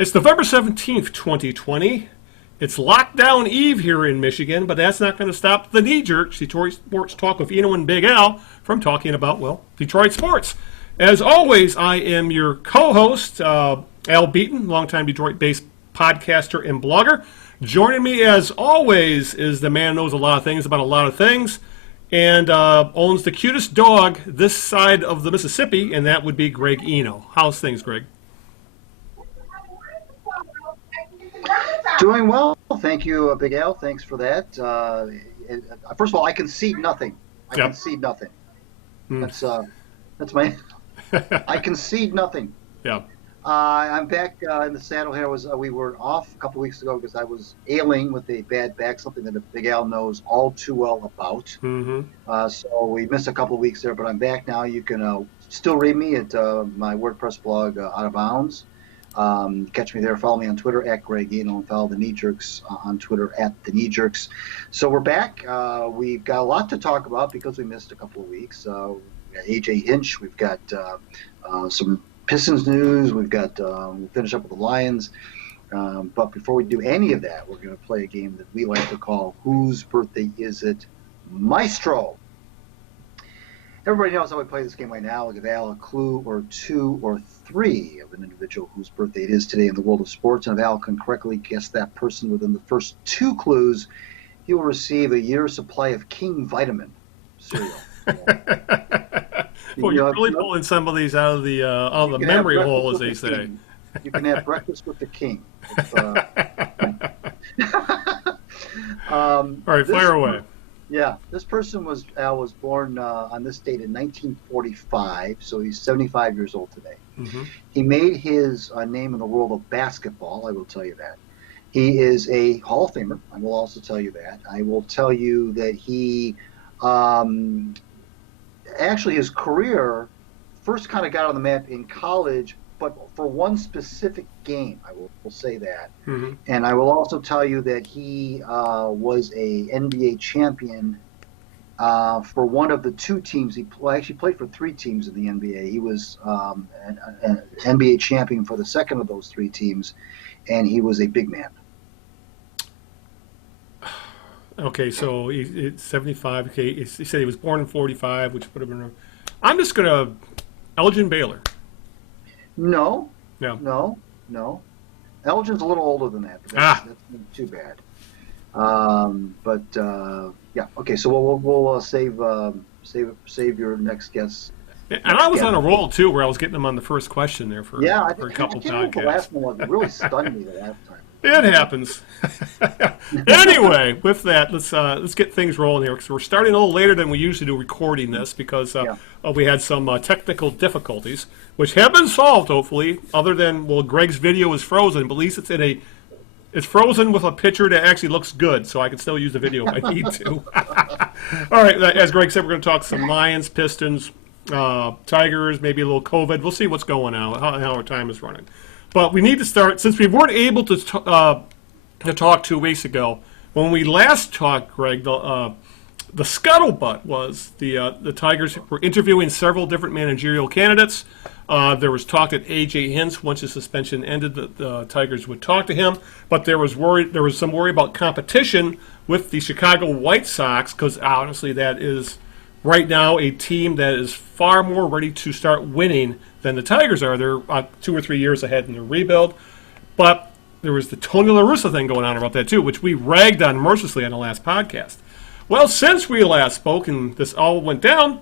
It's November 17th, 2020. It's lockdown eve here in Michigan, but that's not going to stop the knee-jerks, Detroit Sports Talk with Eno and Big Al, from talking about, well, Detroit sports. As always, I am your co-host, Al Beaton, longtime Detroit-based podcaster and blogger. Joining me, as always, is the man who knows a lot of things about a lot of things and owns the cutest dog this side of the Mississippi, and that would be Greg Eno. How's things, Greg? Doing well, thank you, Big Al. Thanks for that. First of all, I concede nothing. I concede nothing. That's my. I concede nothing. Yeah. I'm back in the saddle here. We were off a couple weeks ago because I was ailing with a bad back, something that Big Al knows all too well about. Mm-hmm. So we missed a couple of weeks there, but I'm back now. You can still read me at my WordPress blog, Out of Bounds. Catch me there. Follow me on Twitter at Greg Eno, and follow the Knee Jerks on Twitter at the Knee Jerks. So we're back. We've got a lot to talk about because we missed a couple of weeks. We got AJ Hinch. We've got some Pistons news. We've got we'll finish up with the Lions. But before we do any of that, we're going to play a game that we like to call Whose Birthday Is It, Maestro. Everybody knows how we play this game right now. I'll give Al a clue or two or three of an individual whose birthday it is today in the world of sports. And if Al can correctly guess that person within the first two clues, he will receive a year's supply of King Vitamin cereal. Well, you're really pulling some of these out of the memory hole, as they say. You can have breakfast with the king. All right, fire away. Yeah, this person was born on this date in 1945, so he's 75 years old today. Mm-hmm. He made his name in the world of basketball, I will tell you that. He is a Hall of Famer, I will also tell you that. I will tell you that he, actually his career first kind of got on the map in college, but for one specific game, I will say that. Mm-hmm. And I will also tell you that he was a NBA champion for one of the two teams. He actually played for three teams in the NBA. He was an NBA champion for the second of those three teams, and he was a big man. Okay, so he's 75. Okay, he said he was born in 45, which would have been. I'm just gonna Elgin Baylor. No. No. Elgin's a little older than that, but that's not too bad. Yeah. Okay. So we'll save your next guess. And I was on a roll too, where I was getting them on the first question there for a couple podcasts. The last one really stunned me the last time. It happens. Anyway, with that, let's get things rolling here, because we're starting a little later than we usually do recording this, because we had some technical difficulties, which have been solved, hopefully, other than, well, Greg's video is frozen, but at least it's frozen with a picture that actually looks good, so I can still use the video if I need to. All right, as Greg said, we're going to talk some Lions, Pistons, Tigers, maybe a little COVID. We'll see what's going on, how our time is running. But we need to start, since we weren't able to talk 2 weeks ago. When we last talked, Greg, the scuttlebutt was the Tigers were interviewing several different managerial candidates. There was talk that AJ Hinch, once his suspension ended, the Tigers would talk to him. But there was some worry about competition with the Chicago White Sox, because honestly, that is right now a team that is far more ready to start winning than the Tigers are. They're 2 or 3 years ahead in their rebuild. But there was the Tony LaRussa thing going on about that too, which we ragged on mercilessly on the last podcast. Well, since we last spoke and this all went down,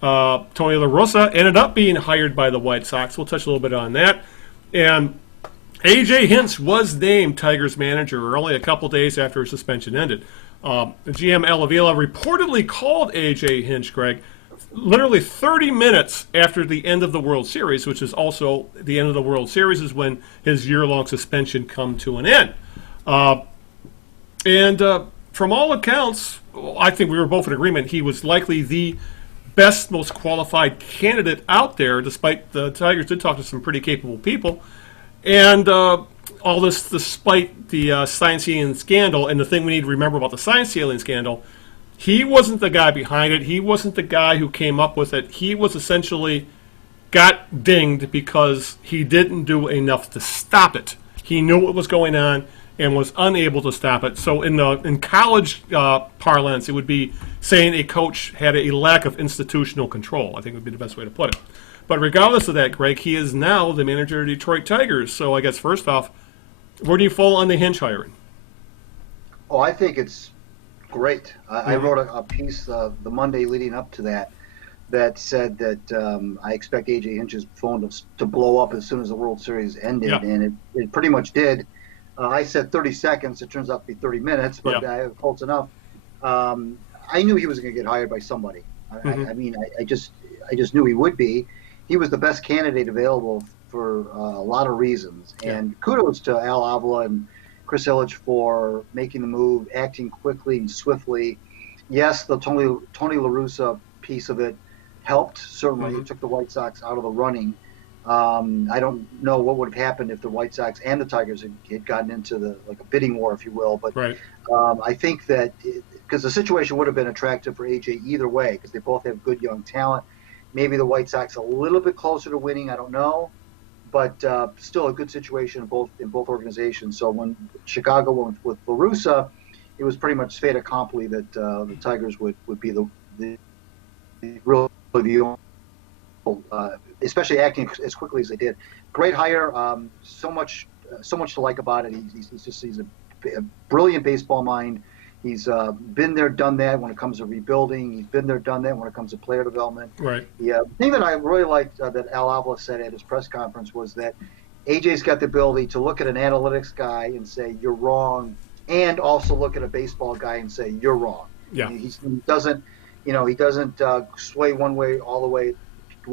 Tony LaRussa ended up being hired by the White Sox. We'll touch a little bit on that. And AJ Hinch was named Tigers manager only a couple days after his suspension ended. The GM Al Avila reportedly called AJ Hinch, Greg, literally 30 minutes after the end of the World Series, which is also the end of the World Series, is when his year-long suspension come to an end. From all accounts, I think we were both in agreement, he was likely the best, most qualified candidate out there, despite the Tigers did talk to some pretty capable people. And all this despite the sign stealing scandal. And the thing we need to remember about the sign stealing scandal, he wasn't the guy behind it. He wasn't the guy who came up with it. He was essentially got dinged because he didn't do enough to stop it. he knew what was going on and was unable to stop it. So in college parlance, it would be saying a coach had a lack of institutional control, I think would be the best way to put it. But regardless of that, Greg, he is now the manager of the Detroit Tigers. So I guess first off, where do you fall on the Hinch hiring? Oh, I think it's great. I wrote a piece the Monday leading up to that said that I expect AJ Hinch's phone to blow up as soon as the World Series ended, and it pretty much did. I said 30 seconds. It turns out to be 30 minutes, but close enough. I knew he was going to get hired by somebody. I mean, I just knew he would be. He was the best candidate available for a lot of reasons, and kudos to Al Avila and Chris Ilitch for making the move, acting quickly and swiftly. Yes, the Tony LaRussa piece of it helped. Certainly, it took the White Sox out of the running. I don't know what would have happened if the White Sox and the Tigers had gotten into a bidding war, if you will. But I think that because the situation would have been attractive for AJ either way, because they both have good young talent. Maybe the White Sox a little bit closer to winning. I don't know. But still a good situation in both organizations. So when Chicago went with LaRussa, it was pretty much fait accompli that the Tigers would be the especially acting as quickly as they did. Great hire. So much to like about it. He's a brilliant baseball mind. He's been there, done that when it comes to rebuilding. He's been there, done that when it comes to player development. Right. The thing that I really liked that Al Avila said at his press conference was that AJ's got the ability to look at an analytics guy and say, you're wrong, and also look at a baseball guy and say, you're wrong. Yeah. He doesn't sway one way all the way.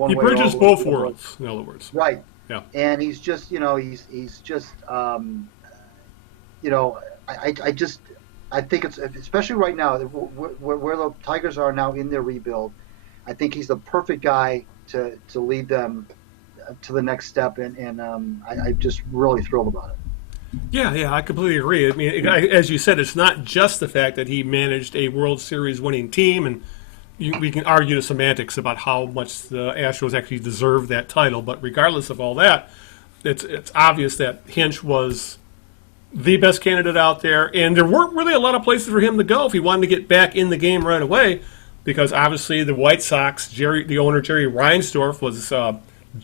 He bridges both worlds, in other words. Right. Yeah. And he's just, I think it's, especially right now, where the Tigers are now in their rebuild, I think he's the perfect guy to lead them to the next step, and I'm just really thrilled about it. Yeah, I completely agree. I mean, as you said, it's not just the fact that he managed a World Series winning team, and we can argue the semantics about how much the Astros actually deserve that title, but regardless of all that, it's obvious that Hinch was the best candidate out there, and there weren't really a lot of places for him to go if he wanted to get back in the game right away, because obviously the White Sox, the owner Jerry Reinsdorf, was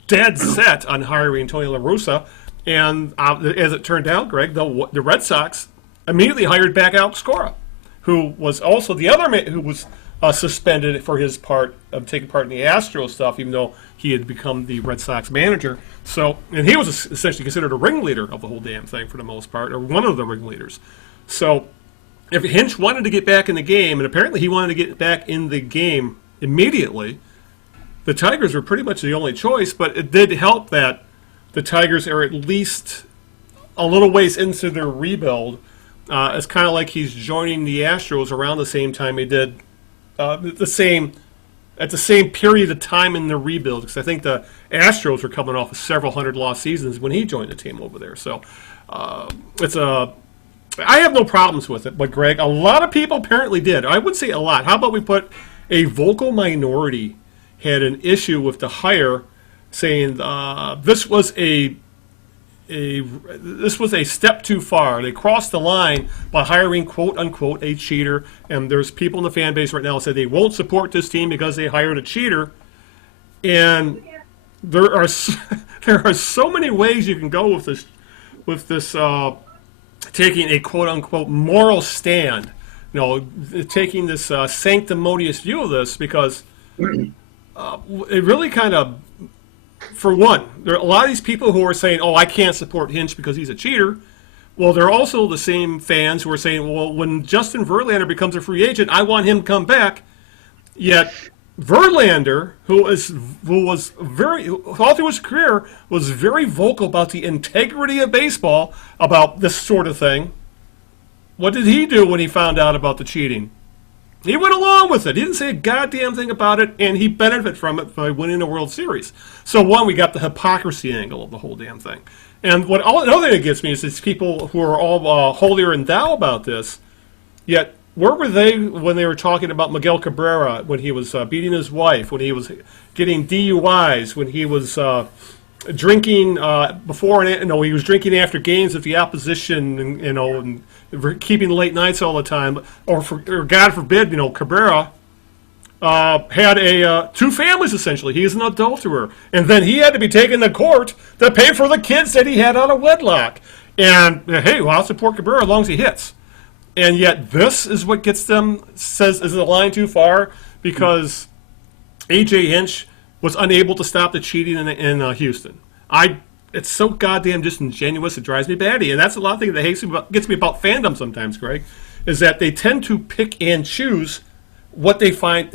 dead set on hiring Tony LaRussa, and as it turned out, Greg, the Red Sox immediately hired back Alex Cora, who was also the other man who was suspended for his part of taking part in the Astros stuff, even though he had become the Red Sox manager. So, and he was essentially considered a ringleader of the whole damn thing for the most part, or one of the ringleaders. So, if Hinch wanted to get back in the game, and apparently he wanted to get back in the game immediately, the Tigers were pretty much the only choice. But it did help that the Tigers are at least a little ways into their rebuild. It's kind of like he's joining the Astros around the same time he did. At the same period of time in the rebuild, because I think the Astros were coming off of several hundred lost seasons when he joined the team over there. So I have no problems with it, but Greg, a lot of people apparently did. I would say a lot. How about we put a vocal minority had an issue with the hire, saying this was a step too far. They crossed the line by hiring, quote unquote, a cheater. And there's people in the fan base right now that say they won't support this team because they hired a cheater. And there are so many ways you can go with this taking a quote unquote moral stand. Taking this sanctimonious view of this, because it really kind of. For one, there are a lot of these people who are saying, I can't support Hinch because he's a cheater. Well, they're also the same fans who are saying, well, when Justin Verlander becomes a free agent, I want him to come back. Yet Verlander, who was all through his career, was very vocal about the integrity of baseball, about this sort of thing. What did he do when he found out about the cheating? He went along with it. He didn't say a goddamn thing about it, and he benefited from it by winning a World Series. So, one, we got the hypocrisy angle of the whole damn thing. And another thing that gets me is these people who are all holier than thou about this, yet where were they when they were talking about Miguel Cabrera, when he was beating his wife, when he was getting DUIs, when he was drinking before and he was drinking after games with the opposition, and keeping late nights all the time, or God forbid, Cabrera had two families essentially. He is an adulterer, and then he had to be taken to court to pay for the kids that he had out of wedlock. And hey, well, I'll support Cabrera as long as he hits. And yet, this is what gets them. Says, is the line too far? Because AJ Hinch was unable to stop the cheating in Houston. It's so goddamn disingenuous. It drives me batty, and that's a lot of things that gets me about fandom sometimes, Greg, is that they tend to pick and choose what they find,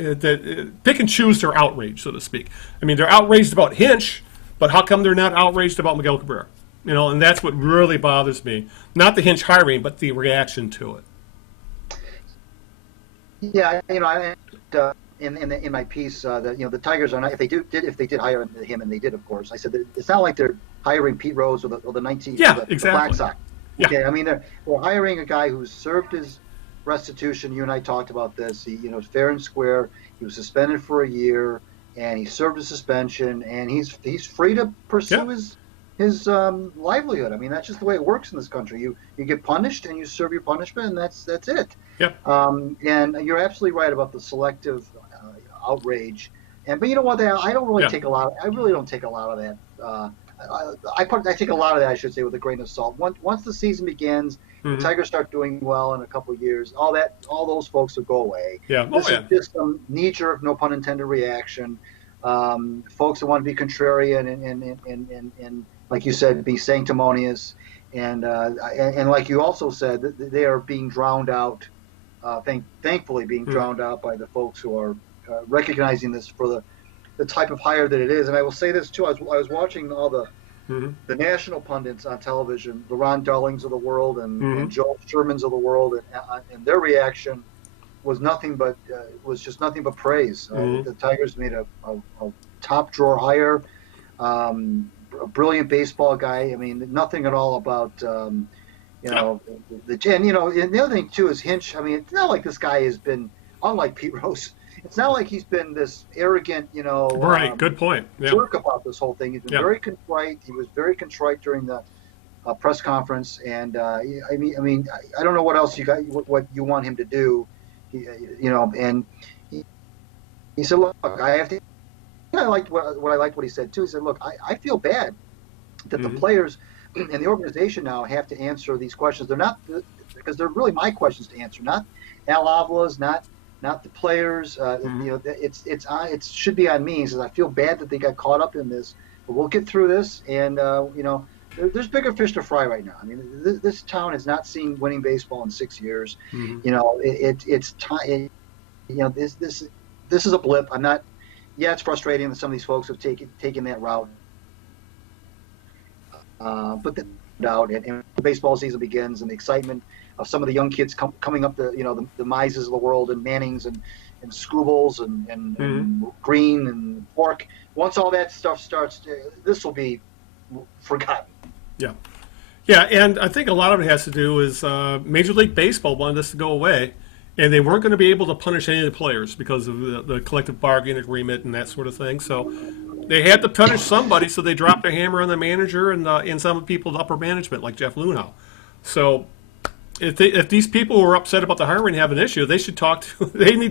pick and choose their outrage, so to speak. I mean, they're outraged about Hinch, but how come they're not outraged about Miguel Cabrera? And that's what really bothers me. Not the Hinch hiring, but the reaction to it. Yeah, in my piece that the Tigers are not, if they did hire him, and they did, of course. I said that it's not like they're hiring Pete Rose or the 19 exactly. the Black Sox. Yeah. Okay, I mean they're hiring a guy who's served his restitution. You and I talked about this. He fair and square. He was suspended for a year, and he served his suspension, and he's free to pursue his livelihood. I mean, that's just the way it works in this country. You get punished and you serve your punishment, and that's it. Yep. And you're absolutely right about the selective outrage. But you know what? I don't really take a lot. I really don't take a lot of that. I take a lot of that, I should say, with a grain of salt. Once the season begins, the Tigers start doing well in a couple of years. All those folks will go away. Yeah. This is just some knee-jerk, no pun intended, reaction. Folks that want to be contrarian and like you said, be sanctimonious, and like you also said, they are being drowned out. Thankfully, being drowned out by the folks who are recognizing this for the type of hire that it is. And I will say this too: I was watching all the national pundits on television, the Ron Darlings of the world and Joel Shermans of the world, and their reaction was just nothing but praise. The Tigers made a top drawer hire. A brilliant baseball guy. I mean, nothing at all about and the other thing too is Hinch. I mean, it's not like this guy has been, unlike Pete Rose, it's not like he's been this arrogant, right. Good point. Yeah. Jerk about this whole thing. He's been very contrite. He was very contrite during the press conference, and I don't know what else what you want him to do, and he said, look, I have to. I liked what he said too. He said, "Look, I feel bad that the players and the organization now have to answer these questions. They're not because they're really my questions to answer, not Al Avala's, not the players. It should be on me." He says, "I feel bad that they got caught up in this, but we'll get through this. And there's bigger fish to fry right now. I mean, this town has not seen winning baseball in 6 years. It's time. This is a blip. I'm not." Yeah, it's frustrating that some of these folks have taken that route. But then out and the baseball season begins, and the excitement of some of the young kids coming up, the Mises of the world, and Mannings and Scrubbles and Green and Fork. Once all that stuff starts, this will be forgotten. Yeah. Yeah, and I think a lot of it has to do is Major League Baseball wanted this to go away. And they weren't going to be able to punish any of the players because of the collective bargaining agreement and that sort of thing. So they had to punish somebody, so they dropped their hammer on the manager and some of people's upper management, like Jeff Luhnow. So if these people who are upset about the hiring have an issue, they need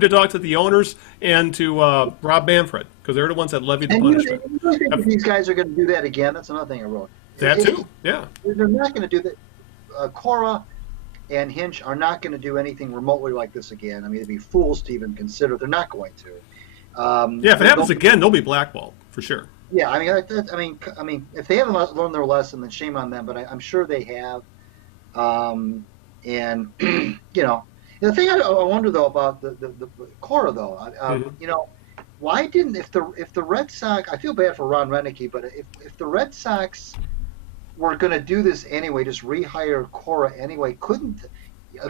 to talk to the owners and to Rob Manfred, because they're the ones that levied the punishment. You think these guys are going to do that again? That's another thing I wrote. That too, yeah. They're not going to do that. Cora and Hinch are not going to do anything remotely like this again. I mean, it'd be fools to even consider. They're not going to. If it happens again, they'll be blackballed for sure. Yeah, I mean, if they haven't learned their lesson, then shame on them. But I'm sure they have. And the thing I wonder though about the Cora though, why didn't if the Red Sox? I feel bad for Ron Renicky, but if the Red Sox were going to do this anyway, just rehire Cora anyway,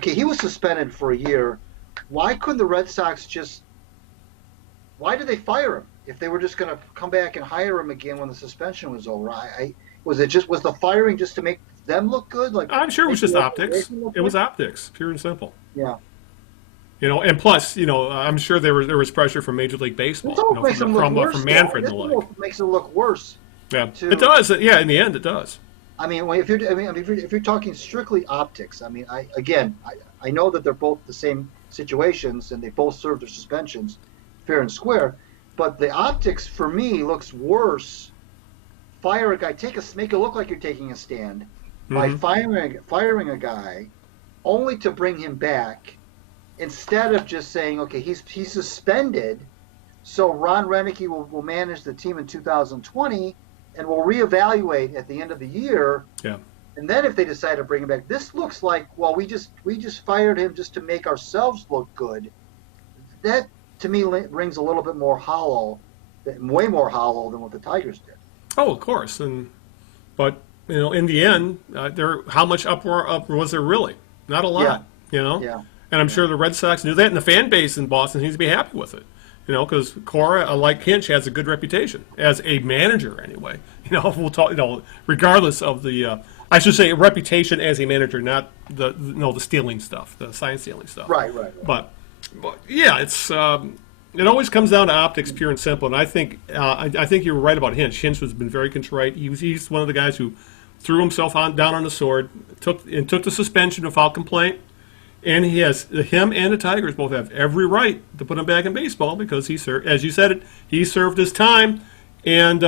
he was suspended for a year. Why couldn't the Red Sox why did they fire him if they were just going to come back and hire him again when the suspension was over? Was the firing just to make them look good? Like, I'm sure it was just optics. It was optics, pure and simple. Yeah. And plus, I'm sure there was pressure from Major League Baseball, from Manfred and the like. Makes it look worse. Yeah, to, it does. Yeah, in the end, it does. I mean, if you're talking strictly optics, I mean, I know that they're both the same situations and they both serve their suspensions fair and square, but the optics for me looks worse. Fire a guy, make it look like you're taking a stand by firing a guy, only to bring him back instead of just saying, okay, he's suspended, so Ron Renicky will manage the team in 2020, and we'll reevaluate at the end of the year. Yeah. And then if they decide to bring him back, this looks like, well, we just fired him just to make ourselves look good. That to me rings a little bit more hollow, way more hollow than what the Tigers did. Oh, of course, but in the end, how much uproar was there really? Not a lot, Yeah. And I'm sure the Red Sox knew that, and the fan base in Boston seems to be happy with it. Because Cora, like Hinch, has a good reputation as a manager anyway. We'll talk. Regardless of the, I should say, reputation as a manager, not the stealing stuff, the sign stealing stuff. Right. But yeah, it's it always comes down to optics, pure and simple. And I think you were right about Hinch. Hinch has been very contrite. He's one of the guys who threw himself down on the sword, took the suspension without complaint. And him and the Tigers both have every right to put him back in baseball because as you said, he served his time, and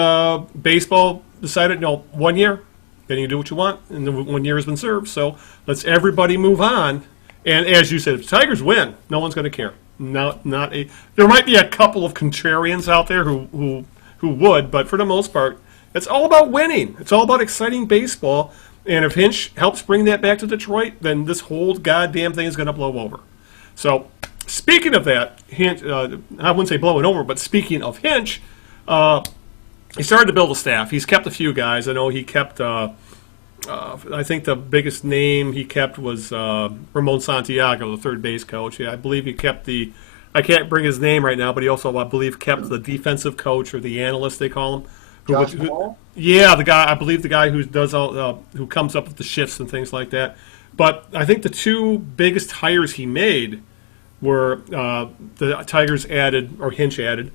baseball decided, 1 year, then you can do what you want, and the 1 year has been served. So let's everybody move on. And as you said, if the Tigers win, no one's going to care. There might be a couple of contrarians out there who would, but for the most part, it's all about winning. It's all about exciting baseball. And if Hinch helps bring that back to Detroit, then this whole goddamn thing is going to blow over. So, speaking of that, Hinch, I wouldn't say blowing over, but speaking of Hinch, he started to build a staff. He's kept a few guys. I know he kept, I think the biggest name he kept was Ramon Santiago, the third base coach. Yeah, I believe he kept I can't bring his name right now, but he also, I believe, kept the defensive coach or the analyst, they call him. Yeah, the guy who does who comes up with the shifts and things like that. But I think the two biggest hires he made were the Tigers Hinch added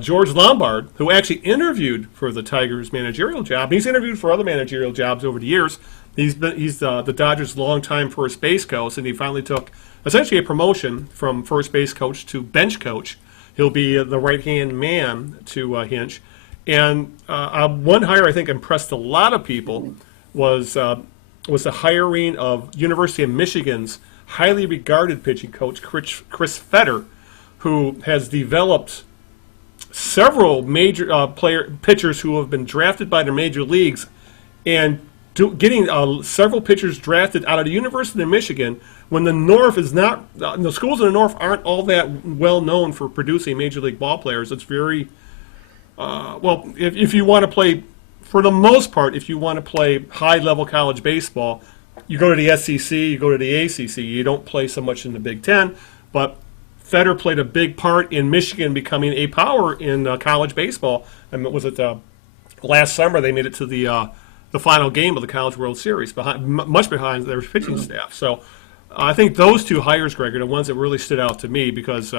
George Lombard, who actually interviewed for the Tigers managerial job. He's interviewed for other managerial jobs over the years. He's the Dodgers' longtime first base coach, and he finally took essentially a promotion from first base coach to bench coach. He'll be the right-hand man to Hinch. And one hire I think impressed a lot of people was the hiring of University of Michigan's highly regarded pitching coach, Chris Fetter, who has developed several major pitchers who have been drafted by the major leagues, and getting several pitchers drafted out of the University of Michigan when the North is not, the schools in the North aren't all that well known for producing major league ball players. It's very if you want to play, for the most part, if you want to play high-level college baseball, you go to the SEC, you go to the ACC. You don't play so much in the Big Ten. But Fetter played a big part in Michigan becoming a power in college baseball. And last summer they made it to the final game of the College World Series, much behind their pitching staff. So I think those two hires, Greg, are the ones that really stood out to me because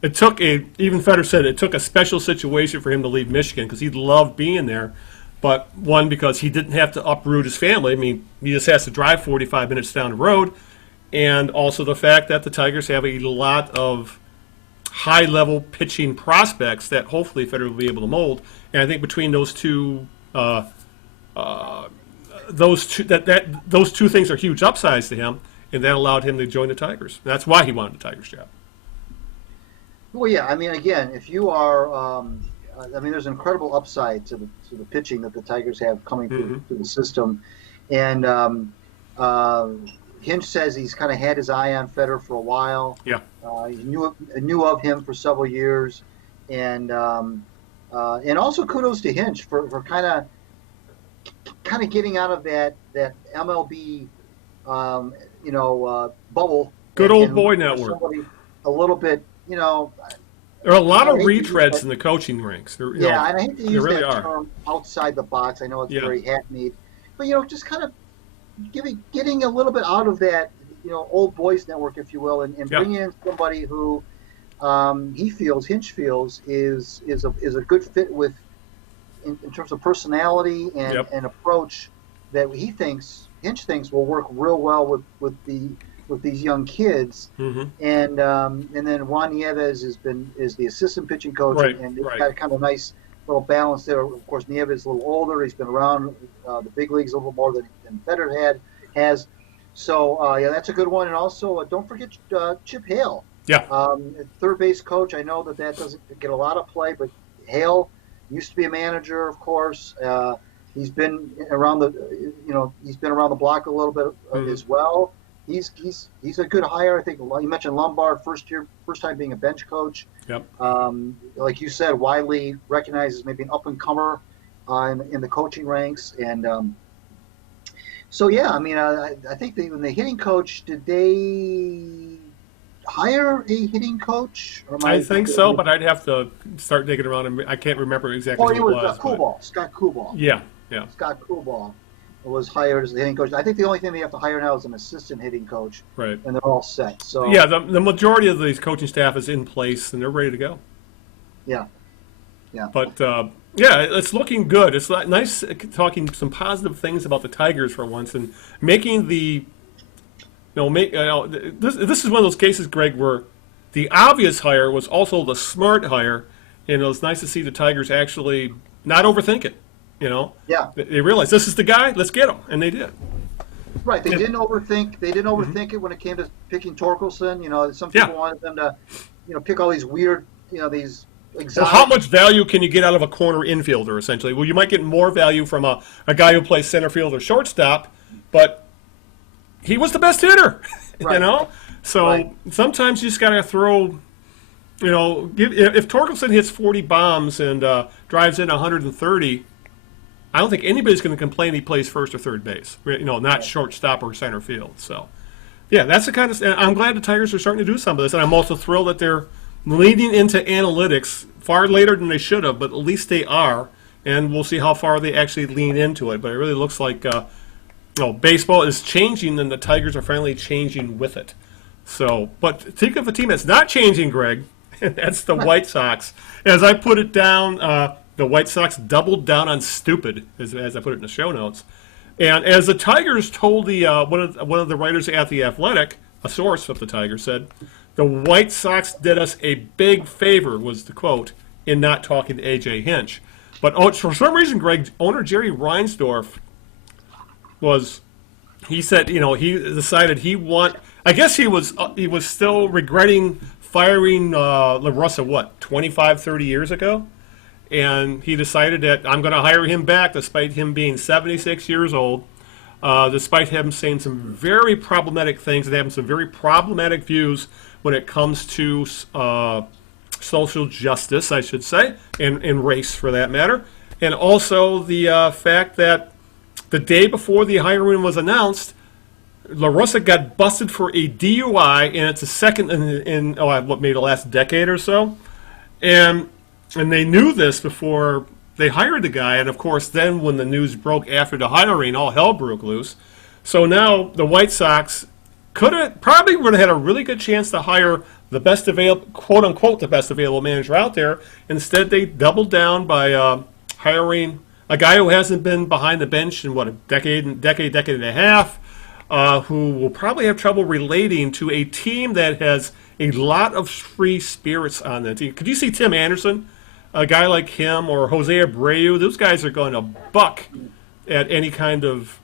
it took even Fetter said it took a special situation for him to leave Michigan because he loved being there. But one, because he didn't have to uproot his family. I mean, he just has to drive 45 minutes down the road. And also the fact that the Tigers have a lot of high-level pitching prospects that hopefully Fetter will be able to mold. And I think between those two things are huge upsides to him, and that allowed him to join the Tigers. That's why he wanted the Tigers job. Well, yeah. I mean, again, if you are, there's an incredible upside to the pitching that the Tigers have coming through the system, and Hinch says he's kind of had his eye on Fetter for a while. Yeah. He knew of him for several years, and also kudos to Hinch for kind of getting out of that MLB bubble. Good old boy network. A little bit. There are a lot of retreads in the coaching ranks. And I hate to use really that term outside the box. I know it's very hackneyed, but just kind of getting a little bit out of that old boys network, if you will, and bringing in somebody who Hinch feels is a good fit with in terms of personality and, Yep. and approach that Hinch thinks will work real well with these young kids. Mm-hmm. And then Juan Nieves is the assistant pitching coach, Right, and it's right. got kind of a nice little balance there. Of course, Nieves is a little older. He's been around the big leagues a little more than Federer has. So yeah, that's a good one. And also, don't forget Chip Hale. Yeah. Third base coach. I know that doesn't get a lot of play, but Hale used to be a manager, of course. He's been around the block a little bit as well. He's a good hire. I think you mentioned Lombard, first time being a bench coach. Yep. Like you said, widely recognized as maybe an up and comer in the coaching ranks. And so yeah, I mean, I think when the hitting coach, did they hire a hitting coach? Or I think so, but I'd have to start digging around, and I can't remember exactly Oh, who it it was was. Scott Kubal. Yeah. Scott Kubal was hired as the hitting coach. I think the only thing they have to hire now is an assistant hitting coach, Right. and they're all set. So Yeah, the majority of these coaching staff is in place, and they're ready to go. yeah. But yeah, it's looking good. It's nice talking some positive things about the Tigers for once, and making this is one of those cases, Greg, where the obvious hire was also the smart hire, and it was nice to see the Tigers actually not overthink it. Yeah. They realized this is the guy. Let's get him, and they did. Right. They didn't overthink. They didn't overthink it when it came to picking Torkelson. Some people wanted them to, pick all these weird, these exotic. Well, how much value can you get out of a corner infielder, essentially? Well, you might get more value from a guy who plays center field or shortstop, but he was the best hitter, Right. So Right. sometimes you just got to throw, if Torkelson hits 40 bombs and drives in 130, I don't think anybody's going to complain he plays first or third base, not shortstop or center field. So, yeah, that's the kind of. And I'm glad the Tigers are starting to do some of this, and I'm also thrilled that they're leaning into analytics far later than they should have, but at least they are, and we'll see how far they actually lean into it. But it really looks like baseball is changing, and the Tigers are finally changing with it. So, but think of a team that's not changing, Greg, and that's the White Sox. As I put it down. The White Sox doubled down on stupid, as I put it in the show notes. And as the Tigers told the one of the writers at The Athletic, a source of the Tigers said, the White Sox did us a big favor, was the quote, in not talking to AJ Hinch. But for some reason, Greg, owner Jerry Reinsdorf he said, he decided I guess he was still regretting firing LaRussa, 25, 30 years ago? And he decided that I'm going to hire him back despite him being 76 years old, despite him saying some very problematic things and having some very problematic views when it comes to social justice, I should say, and race for that matter. And also the fact that the day before the hiring was announced, LaRussa got busted for a DUI, and it's the second in maybe the last decade or so. And they knew this before they hired the guy, and of course then when the news broke after the hiring, all hell broke loose. So now the White Sox would have had a really good chance to hire the best available, quote unquote, the best available manager out there. Instead, they doubled down by hiring a guy who hasn't been behind the bench in a decade and a half, who will probably have trouble relating to a team that has a lot of free spirits on the team. Could you see Tim Anderson? A guy like him or Jose Abreu, those guys are going to buck at any kind of,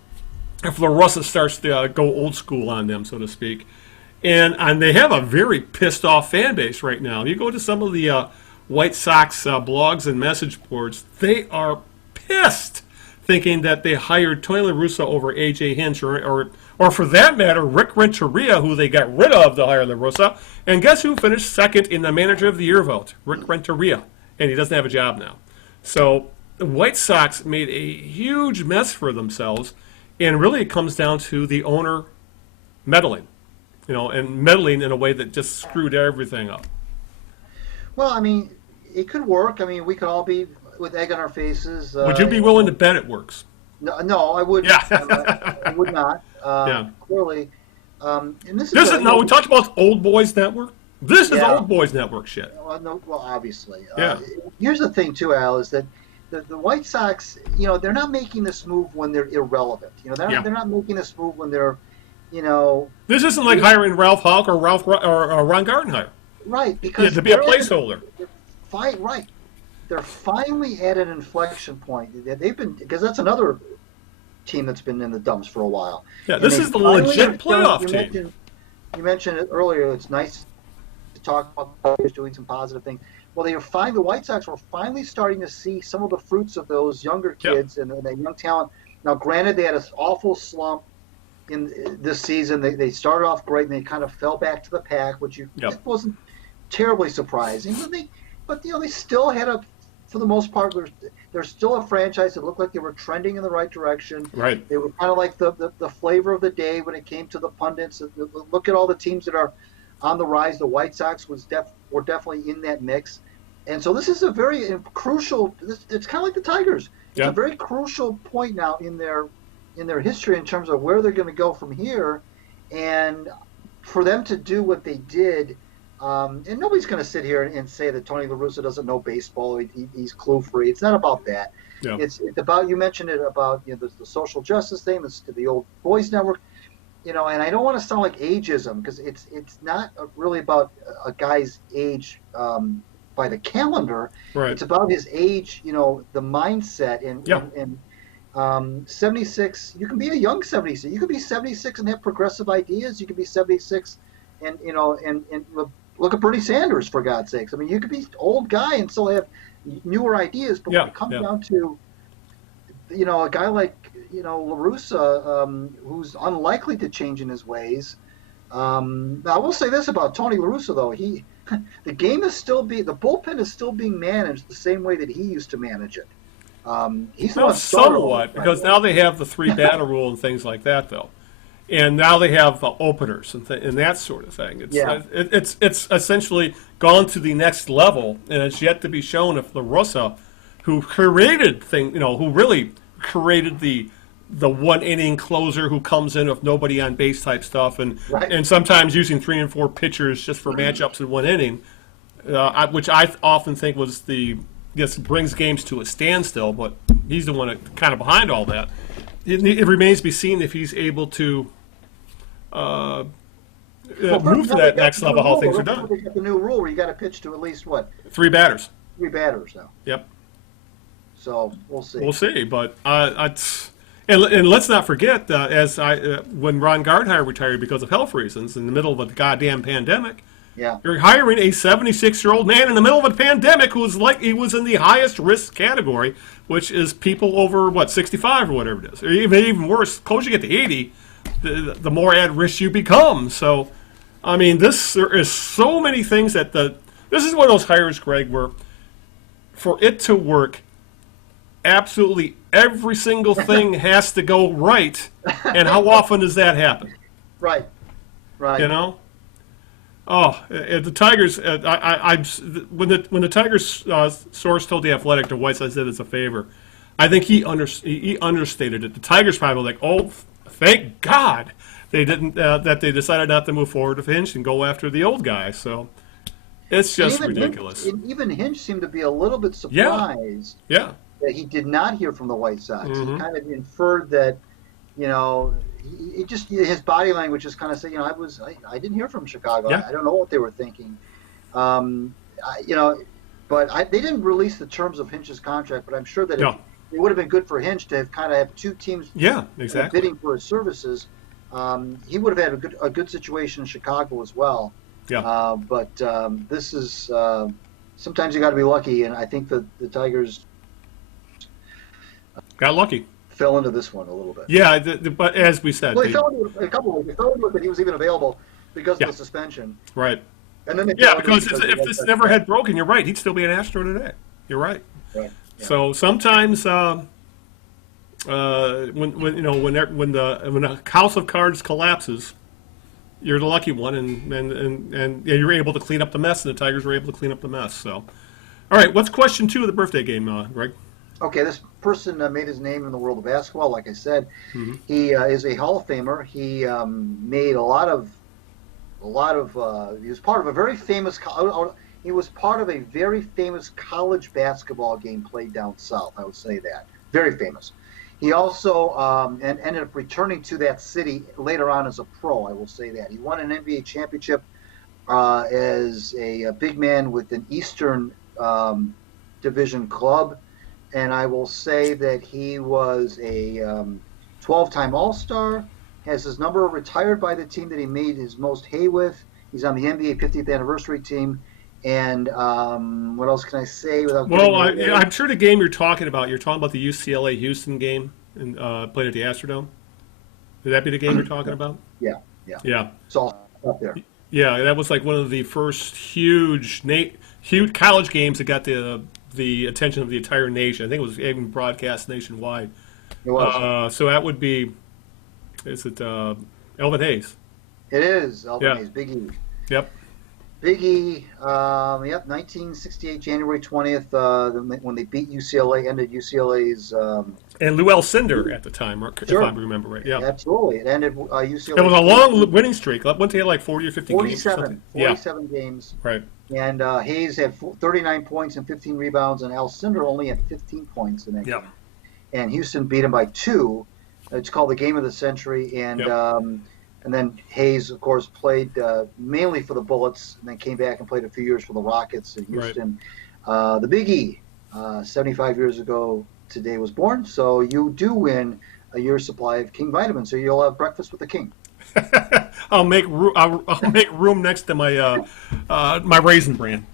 if LaRussa starts to go old school on them, so to speak. And they have a very pissed off fan base right now. You go to some of the White Sox blogs and message boards, they are pissed thinking that they hired Tony LaRussa over AJ Hinch or for that matter, Rick Renteria, who they got rid of to hire LaRussa. And guess who finished second in the Manager of the Year vote? Rick Renteria. And he doesn't have a job now. So the White Sox made a huge mess for themselves, and really it comes down to the owner meddling, and meddling in a way that just screwed everything up. Well, I mean, it could work. I mean, we could all be with egg on our faces. Would you be willing to bet it works? No, I wouldn't. Yeah. I would not. Yeah. Clearly. And we talked about Old Boys Network. This is Old Boys Network shit. Well, obviously. Yeah. Here's the thing, too, Al, is that the White Sox, they're not making this move when they're irrelevant. They're not making this move when they're, This isn't like hiring Ralph Hawk or Ron Gardenhire. Right, because to be a placeholder. Right. They're finally at an inflection point. They've been, because that's another team that's been in the dumps for a while. Yeah, this is the legit playoff team. You mentioned it earlier. It's nice to talk about players doing some positive things. Well, the White Sox were finally starting to see some of the fruits of those younger kids and that young talent. Now, granted, they had an awful slump in this season. They started off great, and they kind of fell back to the pack, which it wasn't terribly surprising. But they still had for the most part, they're still a franchise that looked like they were trending in the right direction. Right. They were kind of like the flavor of the day when it came to the pundits. Look at all the teams that are on the rise. The White Sox were definitely in that mix. And so this is a very crucial. It's kind of like the Tigers. Yeah. It's a very crucial point now in their history in terms of where they're going to go from here, and for them to do what they did. And nobody's going to sit here and say that Tony LaRussa doesn't know baseball. He's clue free. It's not about that. Yeah. It's about, you mentioned it about the social justice thing, the old boys network. And I don't want to sound like ageism, because it's not really about a guy's age by the calendar. Right. It's about his age, the mindset, and 76. You can be a young 76. You could be 76 and have progressive ideas. You could be 76 and look at Bernie Sanders, for God's sakes. I mean, you could be an old guy and still have newer ideas, but when it comes down to a guy like LaRussa, who's unlikely to change in his ways. Now, I will say this about Tony LaRussa, though. The bullpen is still being managed the same way that he used to manage it. He's not somewhat, because now they have the 3-batter rule and things like that, though. And now they have openers and that sort of thing. It's essentially gone to the next level, and it's yet to be shown if LaRussa, who really created the 1-inning closer who comes in with nobody on base type stuff, and sometimes using 3 and 4 pitchers just for matchups in 1 inning, which I often think brings games to a standstill. But he's the one kind of behind all that. It remains to be seen if he's able to move to that next level, how things are done. They got the new rule where you got to pitch to at least 3 batters. 3 batters now. Yep. So we'll see. We'll see, but and let's not forget when Ron Gardenhire retired because of health reasons in the middle of a goddamn pandemic. Yeah. You're hiring a 76-year-old man in the middle of a pandemic he was in the highest risk category, which is people over 65 or whatever it is, or even worse, closer you get to 80, the more at risk you become. So, I mean, there is so many things this is one of those hires, Greg, where for it to work, absolutely every single thing has to go right, and how often does that happen? Right. Oh, the Tigers! When the Tigers source told the Athletic the White Sox did us a favor, I think he understated it. The Tigers probably were like, "Oh, thank God they didn't that they decided not to move forward with Hinch and go after the old guy." So it's just ridiculous. Even Hinch seemed to be a little bit surprised. Yeah. That he did not hear from the White Sox. Mm-hmm. He kind of inferred that, his body language just kind of said, I didn't hear from Chicago. Yeah. I don't know what they were thinking. But they didn't release the terms of Hinch's contract. But I'm sure that it would have been good for Hinch to have 2 teams. Yeah, exactly. Bidding for his services. He would have had a good situation in Chicago as well. Yeah. But this is sometimes you got to be lucky, and I think the Tigers got lucky. Fell into this one a little bit. Yeah, but as we said, he fell into a couple of ways. He fell into it that he was even available because of the suspension. Right. And then because if this never had broken, you're right, he'd still be an Astro today. You're right. Right. Yeah. So sometimes when a house of cards collapses, you're the lucky one, and you're able to clean up the mess, and the Tigers were able to clean up the mess. So, all right, what's question 2 of the birthday game, Greg? Okay, this person made his name in the world of basketball. Like I said, he is a Hall of Famer. He made a lot of. He was part of a very famous. He was part of a very famous college basketball game played down south. I would say that. Very famous. He also and ended up returning to that city later on as a pro. I will say that. He won an NBA championship as a big man with an Eastern Division club. And I will say that he was a 12-time All-Star, has his number retired by the team that he made his most hay with. He's on the NBA 50th anniversary team. And what else can I say without? Well, I'm sure the game you're talking about the UCLA Houston game and played at the Astrodome. Would that be the game you're talking about? Yeah. It's all up there. Yeah, that was like one of the first huge college games that got the attention of the entire nation. I think it was even broadcast nationwide. It was. So that would be, is it Elvin Hayes? It is Elvin Hayes, Big E. Yep. Big E, 1968, January 20th, when they beat UCLA, ended UCLA's... and Lou Alcindor at the time, sure. if I remember right. Yeah, absolutely. It ended UCLA... It was a long winning streak. Went to like 40 or 50 games. 47 games. Right. And Hayes had 39 points and 15 rebounds, and Alcindor only had 15 points in that game. And Houston beat him by 2. It's called the Game of the Century, and then Hayes, of course, played mainly for the Bullets, and then came back and played a few years for the Rockets in Houston. Right. The Big E, 75 years ago today, was born, so you do win a year's supply of King vitamins, so you'll have breakfast with the King. I'll make room next to my my Raisin Bran.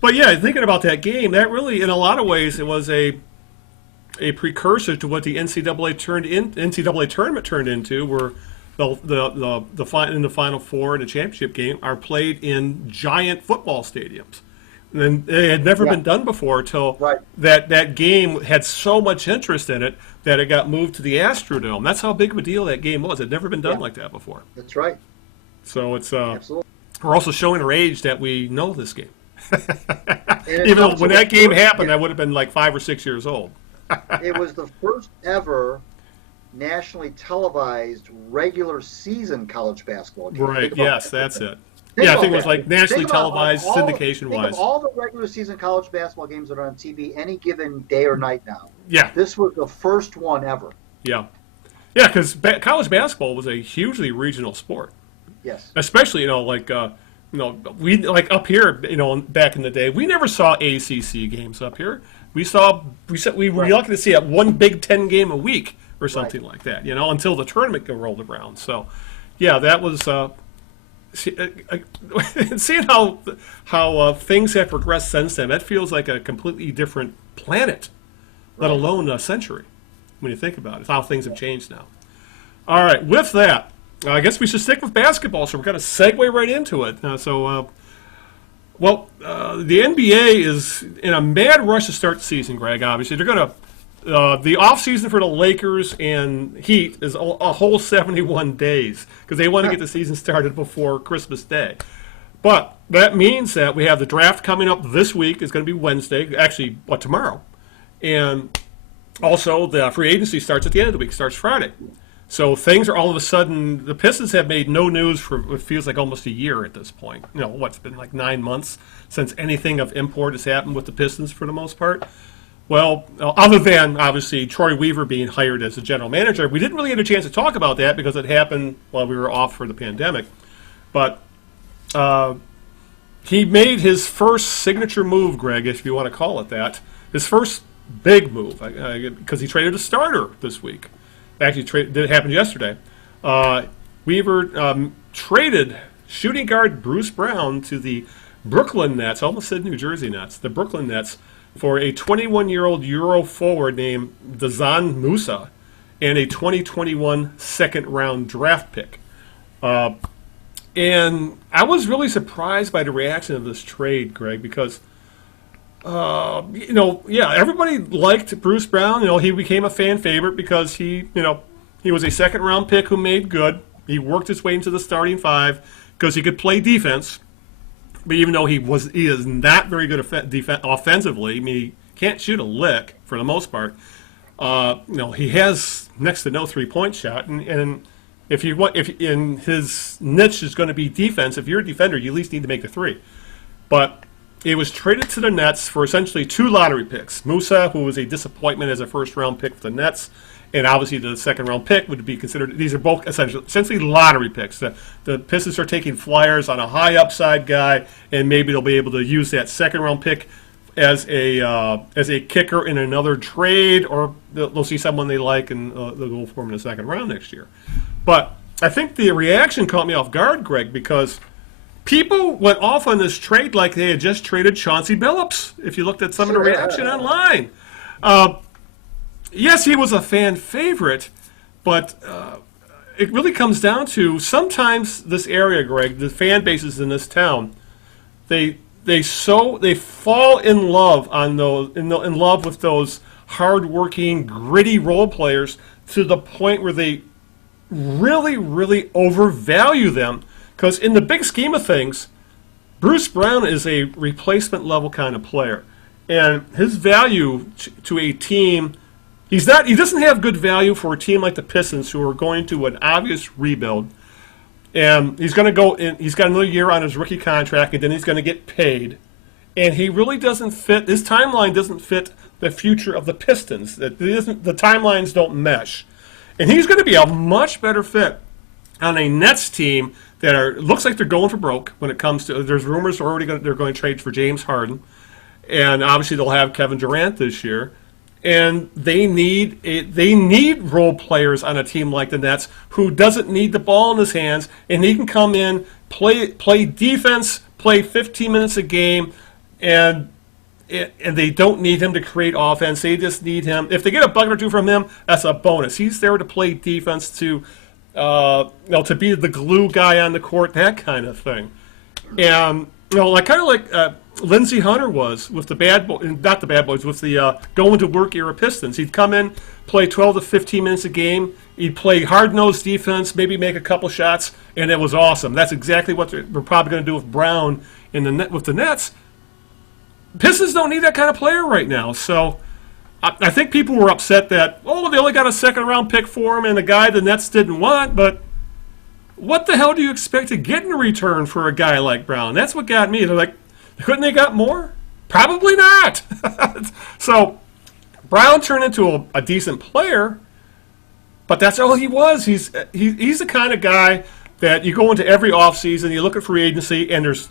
But yeah, thinking about that game, that really, in a lot of ways, it was a precursor to what the NCAA tournament turned into, where the Final Four and the championship game are played in giant football stadiums. And it had never been done before until that game had so much interest in it that it got moved to the Astrodome. That's how big of a deal that game was. It had never been done like that before. That's right. So it's absolutely. We're also showing our age that we know this game. Even though when that game happened, I would have been like 5 or 6 years old. It was the first ever nationally televised regular season college basketball game. Right, yes, that's it. I think it was like nationally televised, syndication-wise. All the regular season college basketball games that are on TV any given day or night now. Yeah. This was the first one ever. Yeah. Yeah, because college basketball was a hugely regional sport. Yes. Especially, we like up here, back in the day, we never saw ACC games up here. We were lucky to see one Big Ten game a week or something like that, until the tournament rolled around. So, yeah, that was seeing how things have progressed since then. That feels like a completely different planet, let alone a century. When you think about it, how things have changed now. All right, with that, I guess we should stick with basketball. So we're going to segue right into it. The NBA is in a mad rush to start the season, Greg. Obviously, they're going to the offseason for the Lakers and Heat is a whole 71 days because they want to get the season started before Christmas Day. But that means that we have the draft coming up this week. It's going to be Wednesday, actually, tomorrow. And also the free agency starts at the end of the week, starts Friday. So things are all of a sudden, the Pistons have made no news for what feels like almost a year at this point. It's been like 9 months since anything of import has happened with the Pistons for the most part. Well, other than, obviously, Troy Weaver being hired as the general manager, we didn't really get a chance to talk about that because it happened while we were off for the pandemic. But he made his first signature move, Greg, if you want to call it that, his first big move, because he traded a starter this week. Actually, it happened yesterday. Weaver traded shooting guard Bruce Brown to the Brooklyn Nets, almost said New Jersey Nets, the Brooklyn Nets, for a 21-year-old Euro forward named Dazan Musa and a 2021 second-round draft pick. And I was really surprised by the reaction of this trade, Greg, because, everybody liked Bruce Brown. He became a fan favorite because he was a second-round pick who made good. He worked his way into the starting five because he could play defense. But even though he is not very good offensively, I mean, he can't shoot a lick for the most part. He has next to no three-point shot, and if in his niche is going to be defense, if you're a defender, you at least need to make the three. But it was traded to the Nets for essentially 2 lottery picks. Musa, who was a disappointment as a first-round pick for the Nets, and obviously the second-round pick would be considered. These are both essentially lottery picks. The Pistons are taking flyers on a high upside guy, and maybe they'll be able to use that second-round pick as a kicker in another trade, or they'll see someone they like and they'll go for him in the second round next year. But I think the reaction caught me off guard, Greg, because people went off on this trade like they had just traded Chauncy Billups, if you looked at some of the reaction online. Yes, he was a fan favorite, but it really comes down to sometimes this area, Greg, the fan bases in this town, they fall in love in love with those hard-working, gritty role players to the point where they really, really overvalue them. Because in the big scheme of things, Bruce Brown is a replacement level kind of player, and his value to a team, he doesn't have good value for a team like the Pistons, who are going to an obvious rebuild. And he's going to go in. He's got another year on his rookie contract, and then he's going to get paid. And he really doesn't fit. His timeline doesn't fit the future of the Pistons. The timelines don't mesh. And he's going to be a much better fit on a Nets team that looks like they're going for broke when it comes to. There's rumors they're going to trade for James Harden, and obviously they'll have Kevin Durant this year. And they need role players on a team like the Nets who doesn't need the ball in his hands, and he can come in, play defense, play 15 minutes a game, and they don't need him to create offense. They just need him. If they get a bucket or two from him, that's a bonus. He's there to play defense, to be the glue guy on the court, that kind of thing. And like Lindsey Hunter was with the not the bad boys, with the going to work era Pistons. He'd come in, play 12 to 15 minutes a game. He'd play hard-nosed defense, maybe make a couple shots, and it was awesome. That's exactly what they're probably going to do with Brown with the Nets. Pistons don't need that kind of player right now. So I think people were upset that, they only got a second-round pick for him and a guy the Nets didn't want, but what the hell do you expect to get in return for a guy like Brown? That's what got me. They're like, couldn't they got more? Probably not. So Brown turned into a decent player, but that's all he was. He's the kind of guy that you go into every offseason, you look at free agency, and there's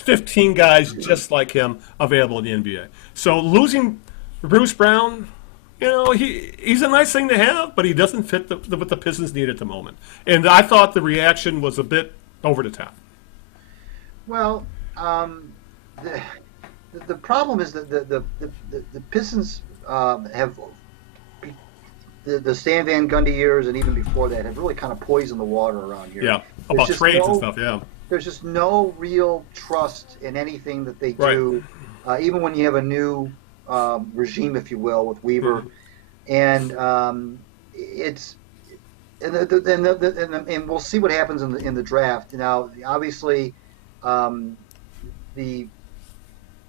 15 guys just like him available in the NBA. So losing Bruce Brown, he's a nice thing to have, but he doesn't fit what the Pistons need at the moment. And I thought the reaction was a bit over the top. Well, the problem is that the Pistons have the Stan Van Gundy years, and even before that, have really kind of poisoned the water around here. Yeah, about trades and stuff. Yeah, there's just no real trust in anything that they do, even when you have a new regime, if you will, with Weaver, and and we'll see what happens in the draft. Now, obviously,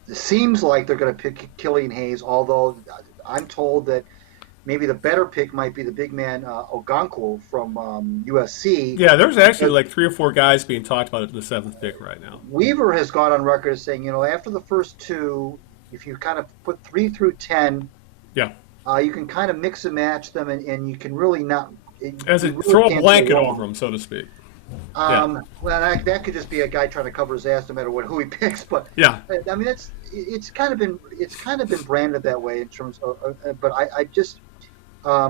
it seems like they're going to pick Killian Hayes, although I'm told that maybe the better pick might be the big man Okonkwo from USC. Yeah, there's actually like 3 or 4 guys being talked about at the 7th pick right now. Weaver has gone on record as saying, after the first 2, if you kind of put 3 through 10, you can kind of mix and match them, and you can really not. Throw a blanket over them, so to speak. Well, that could just be a guy trying to cover his ass no matter who he picks. But I mean, it's kind of been branded that way in terms of. But I just right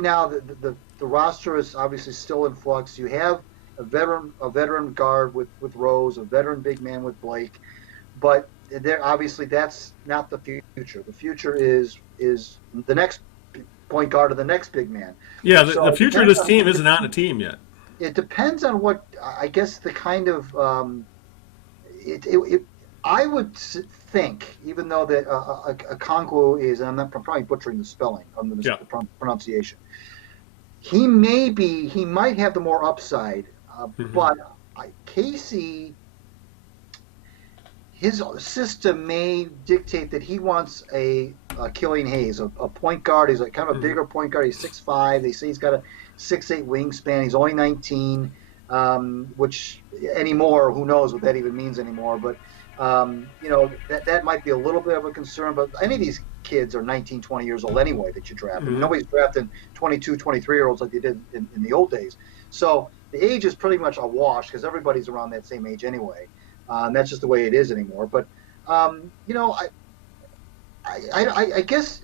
now the roster is obviously still in flux. You have a veteran guard with Rose, a veteran big man with Blake, but obviously that's not the future. The future is the next point guard or the next big man. Yeah, the future of this team isn't on a team yet. It depends on what, I guess, the kind of I would think, even though that Okonkwo is, and I'm probably butchering the spelling on the pronunciation, he might have the more upside, but Casey, his system may dictate that he wants a Killian Hayes, a point guard. He's a kind of a bigger point guard. He's 6'5". They say he's got a 6'8" wingspan. He's only 19, which anymore, who knows what that even means anymore. But, that might be a little bit of a concern. But any of these kids are 19, 20 years old anyway that you draft. Mm-hmm. Nobody's drafting 22, 23-year-olds like they did in the old days. So the age is pretty much a wash because everybody's around that same age anyway. And that's just the way it is anymore. But, I guess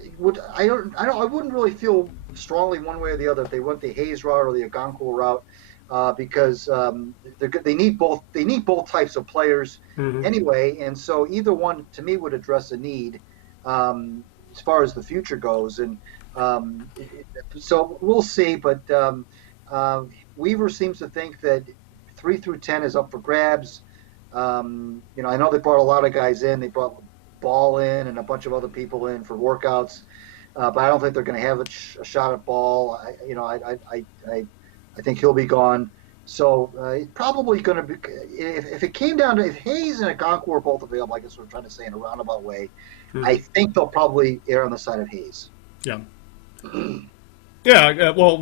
I wouldn't really feel strongly one way or the other if they went the Hayes route or the Okonkwo route, because they need both types of players anyway, and so either one to me would address a need as far as the future goes, and so we'll see. But Weaver seems to think that 3 through 10 is up for grabs. I know they brought a lot of guys in. They brought Ball in and a bunch of other people in for workouts, but I don't think they're going to have a shot at Ball. I think he'll be gone. So it's probably going to be, if it came down to, if Hayes and Okonkwo were both available, I guess we're trying to say in a roundabout way, I think they'll probably err on the side of Hayes. Yeah. Yeah, well,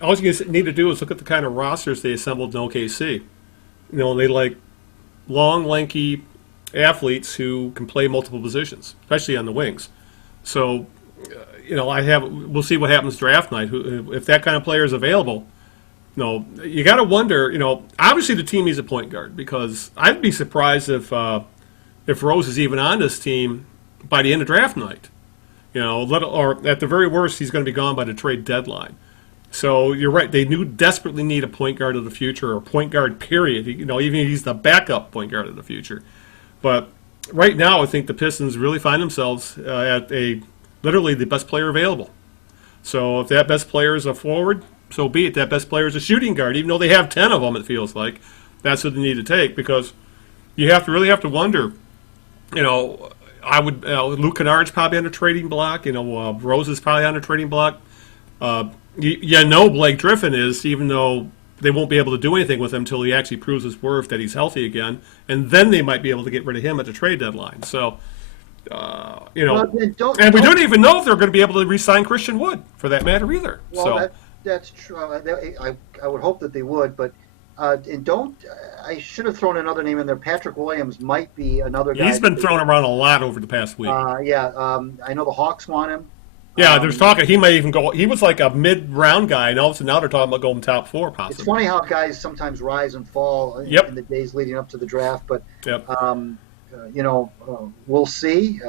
all you need to do is look at the kind of rosters they assembled in OKC. They like long, lanky athletes who can play multiple positions, especially on the wings. So, we'll see what happens draft night. If that kind of player is available, you got to wonder. Obviously the team needs a point guard because I'd be surprised if Rose is even on this team by the end of draft night. Or at the very worst, he's going to be gone by the trade deadline. So you're right. They desperately need a point guard of the future, or a point guard, period. Even if he's the backup point guard of the future. But right now, I think the Pistons really find themselves at literally the best player available. So if that best player is a forward, so be it. That best player is a shooting guard, even though they have 10 of them, it feels like. That's what they need to take, because you really have to wonder, Luke Kennard's probably on a trading block. Rose is probably on a trading block. Blake Griffin is, even though they won't be able to do anything with him until he actually proves his worth that he's healthy again, and then they might be able to get rid of him at the trade deadline. So, and we don't even know if they're going to be able to re-sign Christian Wood, for that matter, either. Well, that's true. I would hope that they would, but I should have thrown another name in there. Patrick Williams might be another guy. He's been thrown around a lot over the past week. I know the Hawks want him. Yeah, there's talking he might even go. He was like a mid-round guy, and all of a sudden now they're talking about going top 4, possibly. It's funny how guys sometimes rise and fall in the days leading up to the draft, but we'll see.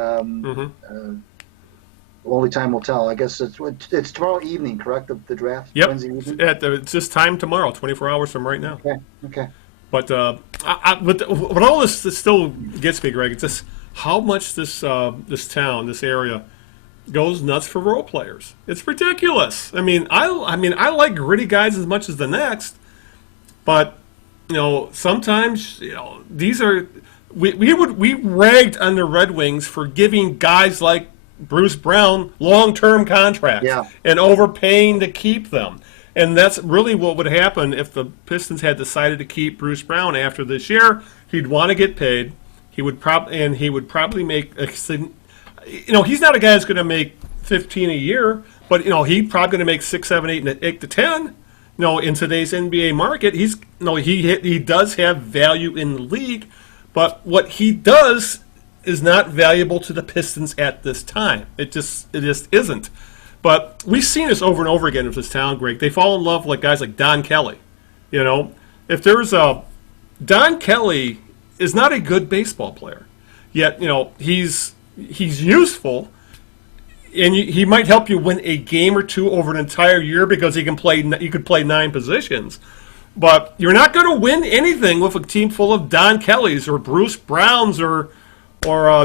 Only time will tell. I guess it's tomorrow evening, correct? The draft. Yep. Wednesday evening? It's this time tomorrow, 24 hours from right now. Okay. But what all this still gets me, Greg, it's just how much this town, this area, goes nuts for role players. It's ridiculous. I mean, I like gritty guys as much as the next, but sometimes these are we ragged on the Red Wings for giving guys like Bruce Brown long-term contracts and overpaying to keep them. And that's really what would happen if the Pistons had decided to keep Bruce Brown after this year. He'd want to get paid. He would probably make he's not a guy that's going to make 15 a year, but he's probably going to make 6, 7, 8 to 10. In today's NBA market, he does have value in the league, but what he does is not valuable to the Pistons at this time. It just isn't. But we've seen this over and over again with this town, Greg. They fall in love with guys like Don Kelly. If there's Don Kelly is not a good baseball player, yet he's useful, and he might help you win a game or two over an entire year because he could play 9 positions. But you're not going to win anything with a team full of Don Kellys or Bruce Browns or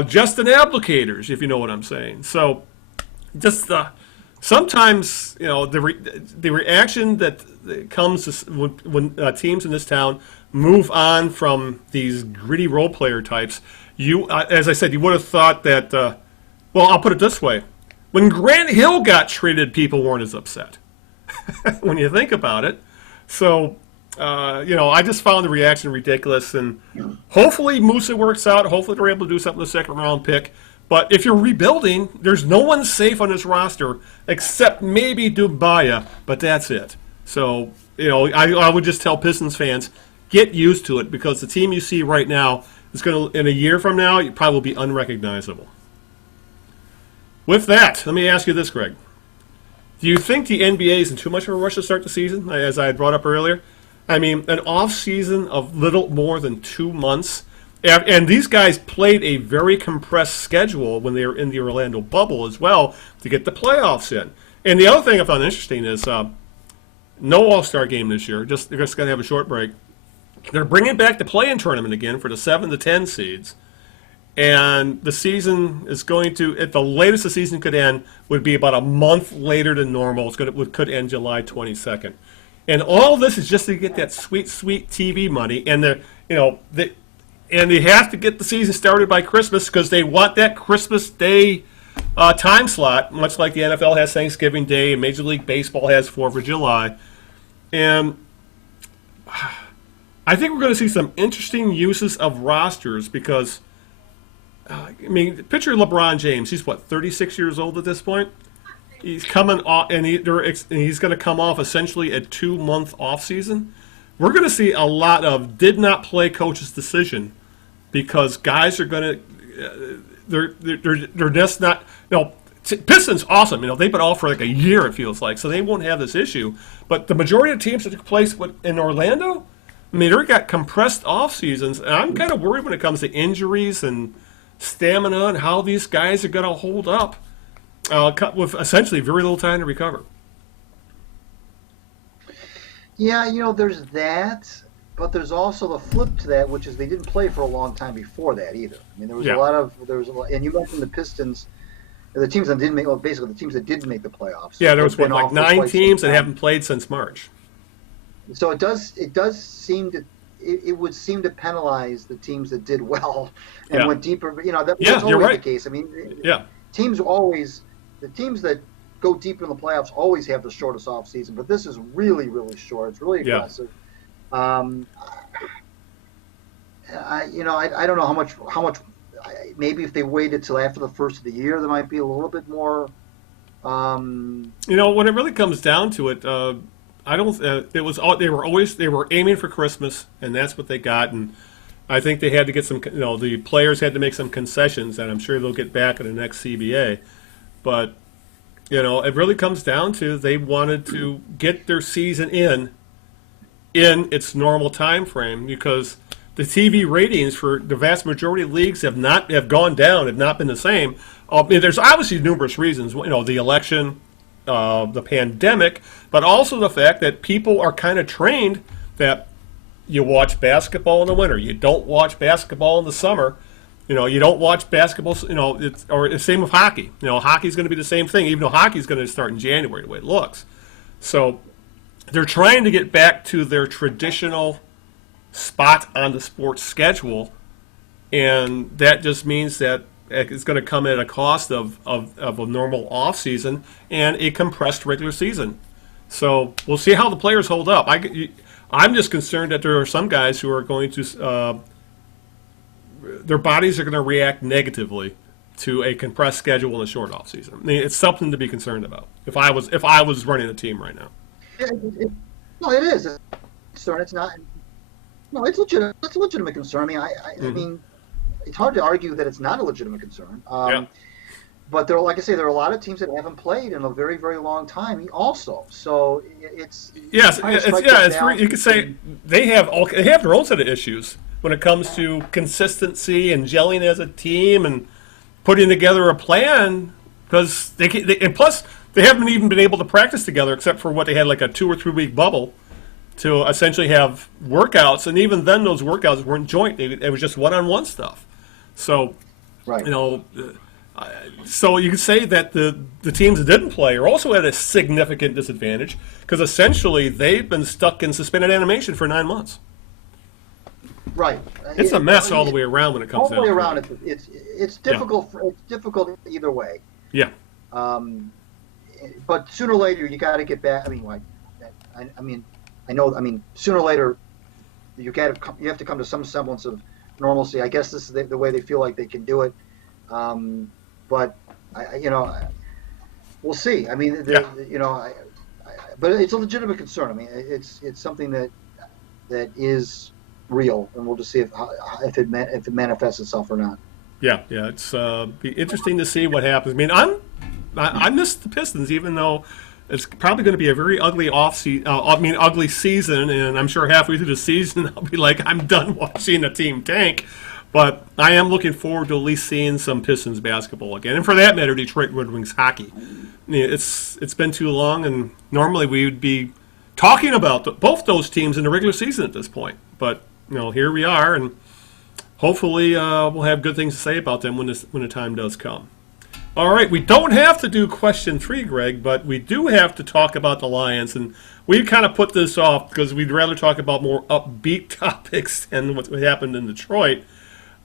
Justin Applicators, if you know what I'm saying. So just sometimes the reaction that comes when teams in this town move on from these gritty role player types. As I said, you would have thought that. Well, I'll put it this way: when Grant Hill got traded, people weren't as upset. When you think about it, so I just found the reaction ridiculous, and hopefully Musa works out. Hopefully they're able to do something with the second round pick. But if you're rebuilding, there's no one safe on this roster except maybe Dubaya, but that's it. So, I would just tell Pistons fans, get used to it, because the team you see right now is going to, in a year from now, it probably will be unrecognizable. With that, let me ask you this, Greg. Do you think the NBA is in too much of a rush to start the season, as I had brought up earlier? I mean, an off season of little more than 2 months. And these guys played a very compressed schedule when they were in the Orlando bubble as well to get the playoffs in. And the other thing I found interesting is no All-Star game this year. They're just going to have a short break. They're bringing back the play-in tournament again for the 7 to 10 seeds. And the season is going to, at the latest the season could end, would be about a month later than normal. It could end July 22nd. And all this is just to get that sweet, sweet TV money. And and they have to get the season started by Christmas because they want that Christmas Day time slot, much like the NFL has Thanksgiving Day and Major League Baseball has 4th of July. And I think we're going to see some interesting uses of rosters because, picture LeBron James. He's, 36 years old at this point? He's coming off, and he's going to come off essentially a 2-month off season. We're going to see a lot of did not play coach's decision because guys are going to they're just not. Pistons awesome. They've been off for like a year, it feels like, so they won't have this issue. But the majority of teams that took place in Orlando, they've got compressed off seasons, and I'm kind of worried when it comes to injuries and stamina and how these guys are going to hold up with essentially very little time to recover. Yeah, there's that, but there's also the flip to that, which is they didn't play for a long time before that either. There was a lot, and you mentioned the Pistons, the teams that didn't make, basically the teams that didn't make the playoffs. Yeah, there was 9 teams that haven't played since March. So it does seem to. It would seem to penalize the teams that did well and went deeper. That's always the case. The teams that go deeper in the playoffs always have the shortest off season, but this is really, really short. It's really aggressive. I don't know how much. Maybe if they waited till after the first of the year, there might be a little bit more. When it really comes down to it. I don't. It was. They were aiming for Christmas, and that's what they got. And I think they had to get some. The players had to make some concessions, and I'm sure they'll get back in the next CBA. But it really comes down to they wanted to get their season in its normal time frame because the TV ratings for the vast majority of leagues have gone down, have not been the same. There's obviously numerous reasons. The election. The pandemic, but also the fact that people are kind of trained that you watch basketball in the winter. You don't watch basketball in the summer. You don't watch basketball, or the same with hockey. Hockey's going to be the same thing, even though hockey's going to start in January, the way it looks. So they're trying to get back to their traditional spot on the sports schedule, and that just means that it's going to come at a cost of a normal off season and a compressed regular season. So we'll see how the players hold up. I'm just concerned that there are some guys who are going to their bodies are going to react negatively to a compressed schedule and a short off season. It's something to be concerned about. If I was running a team right now. No, it is a concern. It's not. No, it's legitimate. It's a legitimate concern. I mean. It's hard to argue that it's not a legitimate concern. But there are a lot of teams that haven't played in a very, very long time also. So it's you could say they have their own set of issues when it comes to consistency and gelling as a team and putting together a plan because and plus they haven't even been able to practice together except for what they had like a 2 or 3 week bubble to essentially have workouts, and even then those workouts weren't joint. It was just one-on-one stuff. So, right. So you could say that the teams that didn't play are also at a significant disadvantage because essentially they've been stuck in suspended animation for 9 months. Right. It's a mess all the way around when it comes down. All the way around, it's difficult. It's difficult either way. Yeah. But sooner or later you got to get back. Sooner or later you have to come to some semblance of normalcy. I guess this is the way they feel like they can do it. but we'll see. I mean, Yeah. but it's a legitimate concern. I mean, it's something that is real, and we'll just see if it manifests itself or not. Yeah, yeah. It's be interesting to see what happens. I mean, I miss the Pistons, even though it's probably going to be a very ugly ugly season, and I'm sure halfway through the season I'll be like, I'm done watching the team tank. But I am looking forward to at least seeing some Pistons basketball again, and for that matter, Detroit Red Wings hockey. I mean, it's been too long, and normally we would be talking about both those teams in the regular season at this point. But here we are, and hopefully we'll have good things to say about them when the time does come. All right, we don't have to do question 3, Greg, but we do have to talk about the Lions, and we kind of put this off because we'd rather talk about more upbeat topics than what happened in Detroit.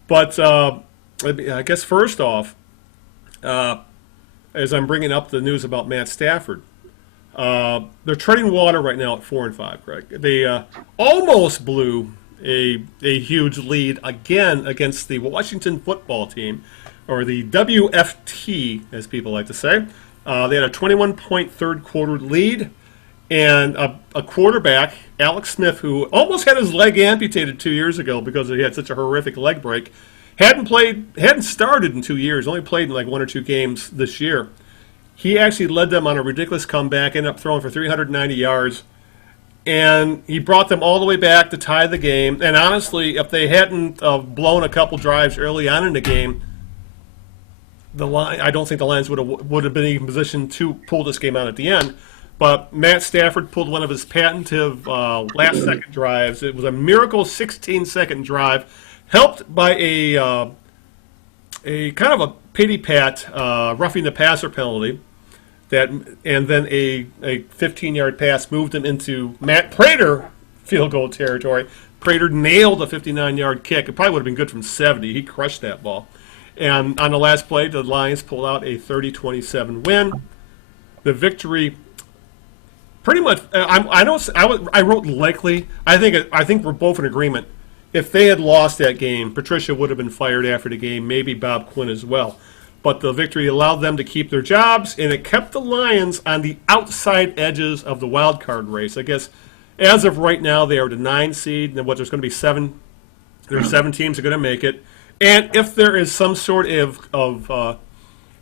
But I guess first off, as I'm bringing up the news about Matt Stafford, they're treading water right now at 4-5, Greg. They almost blew a huge lead again against the Washington football team, or the WFT, as people like to say. They had a 21-point third quarter lead, and a quarterback, Alex Smith, who almost had his leg amputated 2 years ago because he had such a horrific leg break, hadn't started in 2 years, only played in like 1 or 2 games this year. He actually led them on a ridiculous comeback, ended up throwing for 390 yards, and he brought them all the way back to tie the game. And honestly, if they hadn't blown a couple drives early on in the game, I don't think the Lions would have been in position to pull this game out at the end. But Matt Stafford pulled one of his patented last-second drives. It was a miracle 16-second drive, helped by a kind of a pity-pat roughing the passer penalty, and then a 15-yard pass moved him into Matt Prater field goal territory. Prater nailed a 59-yard kick. It probably would have been good from 70. He crushed that ball. And on the last play, the Lions pulled out a 30-27 win. The victory, pretty much. I wrote likely. I think we're both in agreement. If they had lost that game, Patricia would have been fired after the game. Maybe Bob Quinn as well. But the victory allowed them to keep their jobs, and it kept the Lions on the outside edges of the wild card race. I guess as of right now, they are the 9 seed, and there's going to be 7. There's 7 teams that are going to make it. And if there is some sort of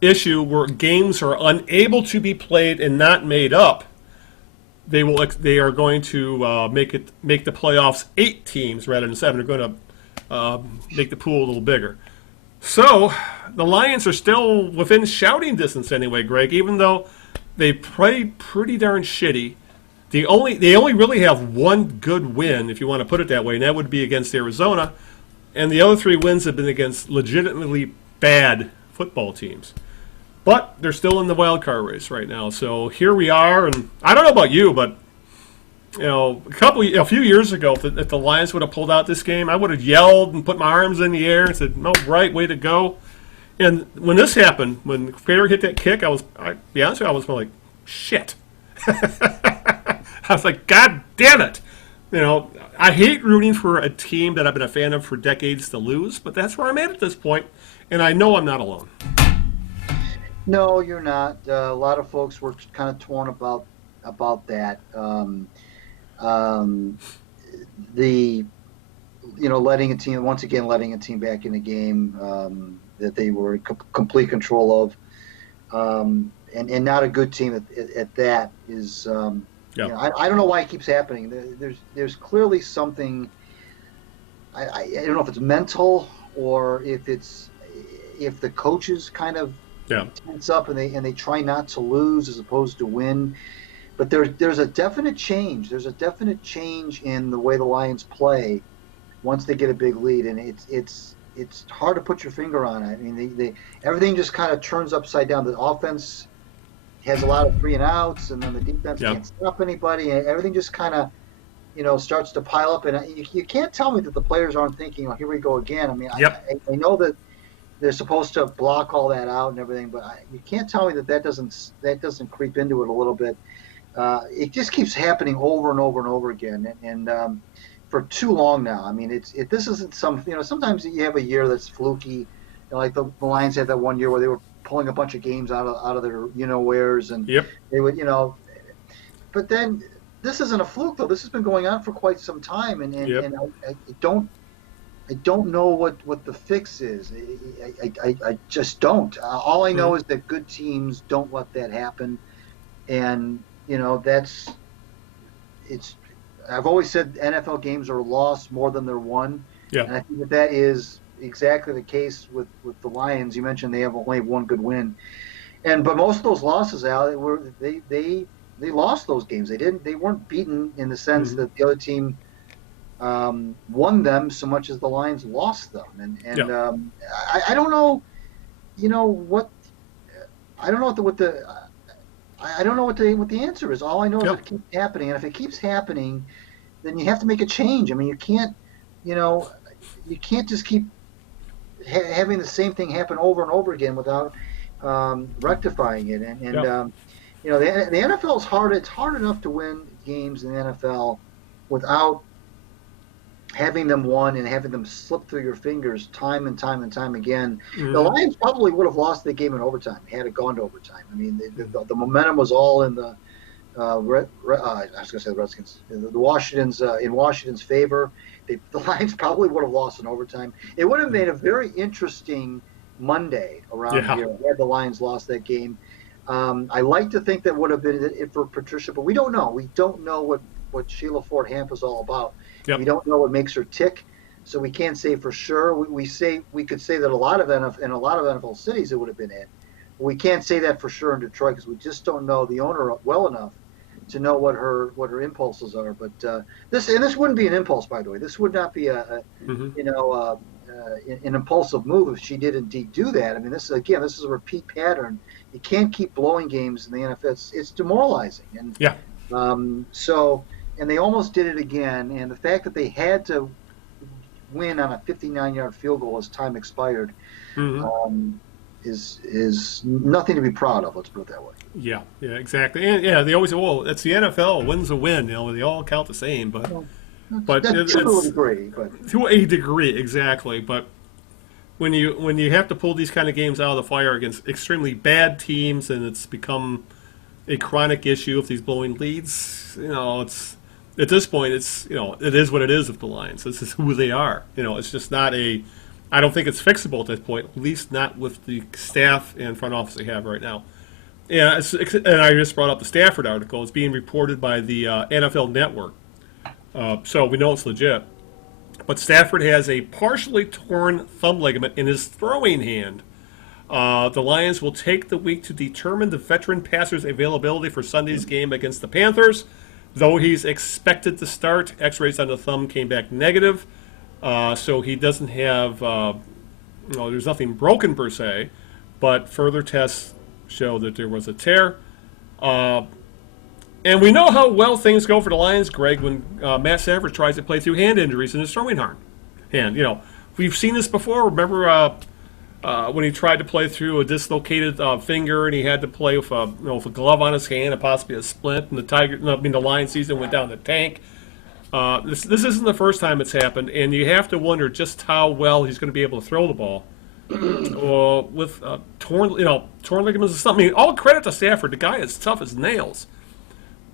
issue where games are unable to be played and not made up, they are going to make the playoffs 8 teams rather than 7. They're going to make the pool a little bigger. So the Lions are still within shouting distance anyway, Greg. Even though they played pretty darn shitty, they only really have one good win, if you want to put it that way, and that would be against Arizona. And the other 3 wins have been against legitimately bad football teams. But they're still in the wild card race right now. So here we are, and I don't know about you, but a few years ago, if the Lions would have pulled out this game, I would have yelled and put my arms in the air and said, "No, right, way to go!" And when this happened, when Fader hit that kick, I'll be honest with you, I was like, "Shit!" I was like, "God damn it!" I hate rooting for a team that I've been a fan of for decades to lose, but that's where I'm at this point, and I know I'm not alone. No, you're not. A lot of folks were kind of torn about that. Letting a team back in the game that they were in complete control of, and not a good team at that is. Yeah. I don't know why it keeps happening. There's clearly something. I don't know if it's mental or if the coaches kind of tense up and they try not to lose as opposed to win. But there's a definite change. There's a definite change in the way the Lions play once they get a big lead, and it's hard to put your finger on it. I mean, everything just kind of turns upside down. The offense has a lot of 3 and outs, and then the defense can't stop anybody, and everything just kind of, starts to pile up. And you can't tell me that the players aren't thinking, "Oh, here we go again." I mean, I know that they're supposed to block all that out and everything, but you can't tell me that doesn't creep into it a little bit. It just keeps happening over and over and over again, and for too long now. I mean, this isn't some. Sometimes you have a year that's fluky, like the Lions had that one year where they were pulling a bunch of games out of their wheres, and Yep. they would But then this isn't a fluke though. This has been going on for quite some time, and Yep. and I don't know what the fix is. I just don't. All I know is that good teams don't let that happen, and it's. I've always said NFL games are lost more than they're won, Yeah. and I think that is exactly the case with the Lions. You mentioned they have only one good win, but most of those losses, Al, they lost those games. They weren't beaten in the sense that the other team won them so much as the Lions lost them, and I don't know, what I don't know what the answer is. All I know is it keeps happening, and if it keeps happening, then you have to make a change. I mean, you can't just keep having the same thing happen over and over again without rectifying it. The NFL is hard. It's hard enough to win games in the NFL without having them won and having them slip through your fingers time and time and time again. The Lions probably would have lost the game in overtime had it gone to overtime. I mean, the momentum was all in the I was going to say the Redskins, the Washington's in Washington's favor. The Lions probably would have lost in overtime. It would have made a very interesting Monday around here had the Lions lost that game. I like to think that would have been it for Patricia, but we don't know. We don't know what Sheila Ford Hamp is all about. Yep. We don't know what makes her tick, so we can't say for sure. We could say that in a lot of NFL cities it would have been it. We can't say that for sure in Detroit because we just don't know the owner well enough to know what her impulses are. But this wouldn't be an impulse, by the way. This would not be an impulsive move if she did indeed do that. I mean, this is a repeat pattern. You can't keep blowing games in the NFL. It's demoralizing. And and they almost did it again. And the fact that they had to win on a 59-yard field goal as time expired is nothing to be proud of. Let's put it that way. Yeah, exactly. And they always say, well, it's the NFL. Win's a win. They all count the same. But That's to a degree. To a degree, exactly. But when you have to pull these kind of games out of the fire against extremely bad teams, and it's become a chronic issue of these blowing leads, it's at this point, it is what it is with the Lions. This is who they are. It's just not I don't think it's fixable at this point, at least not with the staff and front office they have right now. Yeah, and I just brought up the Stafford article. It's being reported by the NFL Network, so we know it's legit. But Stafford has a partially torn thumb ligament in his throwing hand. The Lions will take the week to determine the veteran passer's availability for Sunday's game against the Panthers. Though he's expected to start, X-rays on the thumb came back negative, so he doesn't have, there's nothing broken per se, but further tests show that there was a tear. And we know how well things go for the Lions, Greg, when Matt Stafford tries to play through hand injuries in his throwing hand. We've seen this before. Remember when he tried to play through a dislocated finger, and he had to play with a glove on his hand and possibly a splint, and the Lions season went down the tank. This isn't the first time it's happened, and you have to wonder just how well he's going to be able to throw the ball with torn ligaments and stuff. I mean, all credit to Stafford. The guy is tough as nails,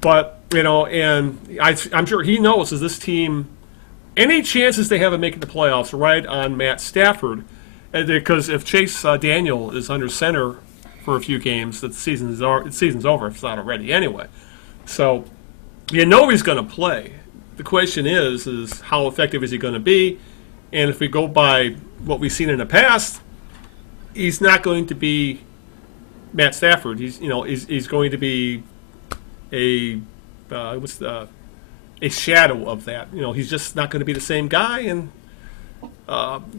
but and I'm sure he knows as this team, any chances they have of making the playoffs right on Matt Stafford. Because if Chase Daniel is under center for a few games, the season's over if it's not already anyway. So he's going to play. The question is how effective is he going to be? And if we go by what we've seen in the past, he's not going to be Matt Stafford. He's going to be a shadow of that. He's just not going to be the same guy, and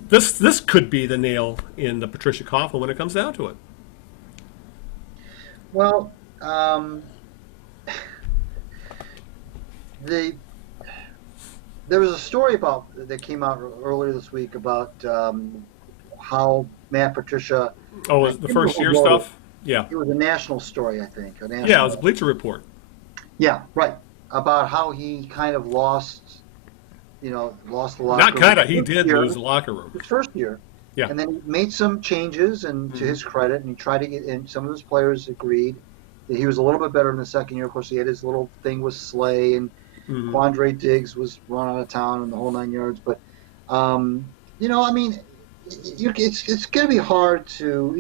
this could be the nail in the Patricia coffin when it comes down to it. Well, there was a story that came out earlier this week about how Matt Patricia. Oh, was the first year stuff? Yeah. It was a national story, I think. Yeah, it was a Bleacher Report. Yeah, right. About how he kind of lost the locker room. Not kind of. He did lose the locker room. His first year. Yeah. And then he made some changes, and to his credit, and he tried to get in. Some of his players agreed that he was a little bit better in the second year. Of course, he had his little thing with Slay, and Mm-hmm. Quandre Diggs was run out of town and the whole 9 yards. But I mean, it's going to be hard to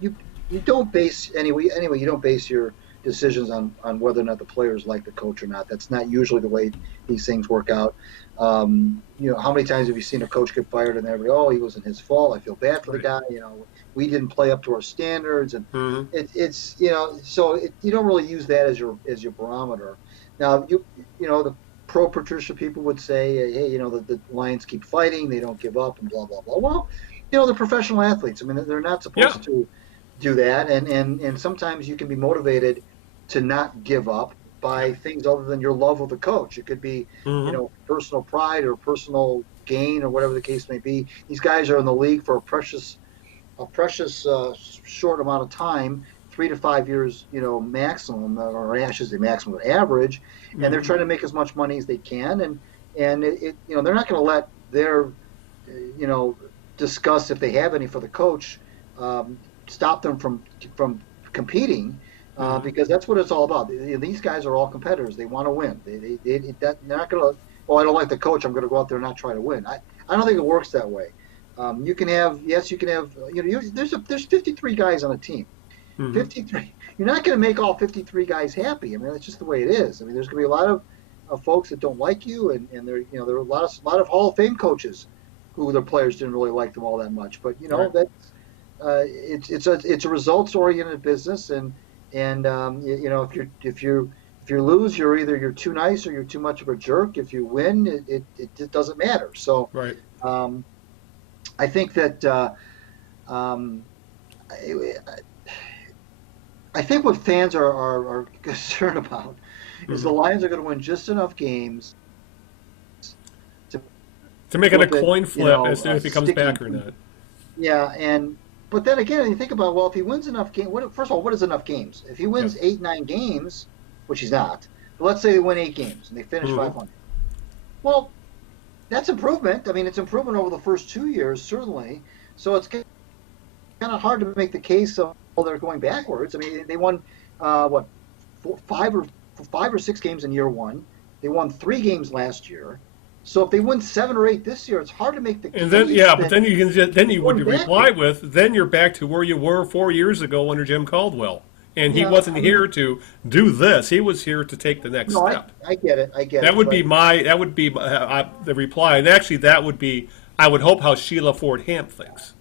you don't base anyway you don't base your decisions on whether or not the players like the coach or not. That's not usually the way these things work out. How many times have you seen a coach get fired and everybody, oh, he wasn't his fault, I feel bad for the guy, we didn't play up to our standards, and Mm-hmm. you don't really use that as your barometer. Now the pro Patricia people would say, hey, the Lions keep fighting, they don't give up, and blah blah blah. Well, they're professional athletes. I mean, they're not supposed to do that, and sometimes you can be motivated to not give up by things other than your love of the coach. It could be, personal pride or personal gain or whatever the case may be. These guys are in the league for a precious short amount of time, 3 to 5 years, maximum, or I should say maximum, average, and they're trying to make as much money as they can, and they're not going to let their, discuss if they have any for the coach, stop them from competing. Because that's what it's all about. These guys are all competitors. They want to win. They're not going to, oh, I don't like the coach, I'm going to go out there and not try to win. I don't think it works that way. You can have, there's 53 guys on a team. 53. You're not going to make all 53 guys happy. I mean, that's just the way it is. I mean, there's going to be a lot of folks that don't like you, and there are a lot of Hall of Fame coaches who their players didn't really like them all that much. But that it's a results oriented business, and if you lose, you're too nice or you're too much of a jerk. If you win, it doesn't matter. So Right. I think that I think what fans are concerned about is the Lions are going to win just enough games To make it a flip it, coin flip as to if he comes back or not. Yeah, but then again, you think about, well, if he wins enough games, first of all, what is enough games? If he wins 8, 9 games, which he's not, but let's say they win 8 games and they finish 500. Well, that's improvement. I mean, it's improvement over the first 2 years, certainly. So it's kind of hard to make the case of, well, they're going backwards. I mean, they won, 5 or 6 games in year one. They won 3 games last year. So if they win 7 or 8 this year, it's hard to make the case. And then, but then you would reply with, then you're back to where you were 4 years ago under Jim Caldwell, and he wasn't here to do this. He was here to take the next step. I get it. That would be the reply, and actually that would be, I would hope, how Sheila Ford Hamp thinks,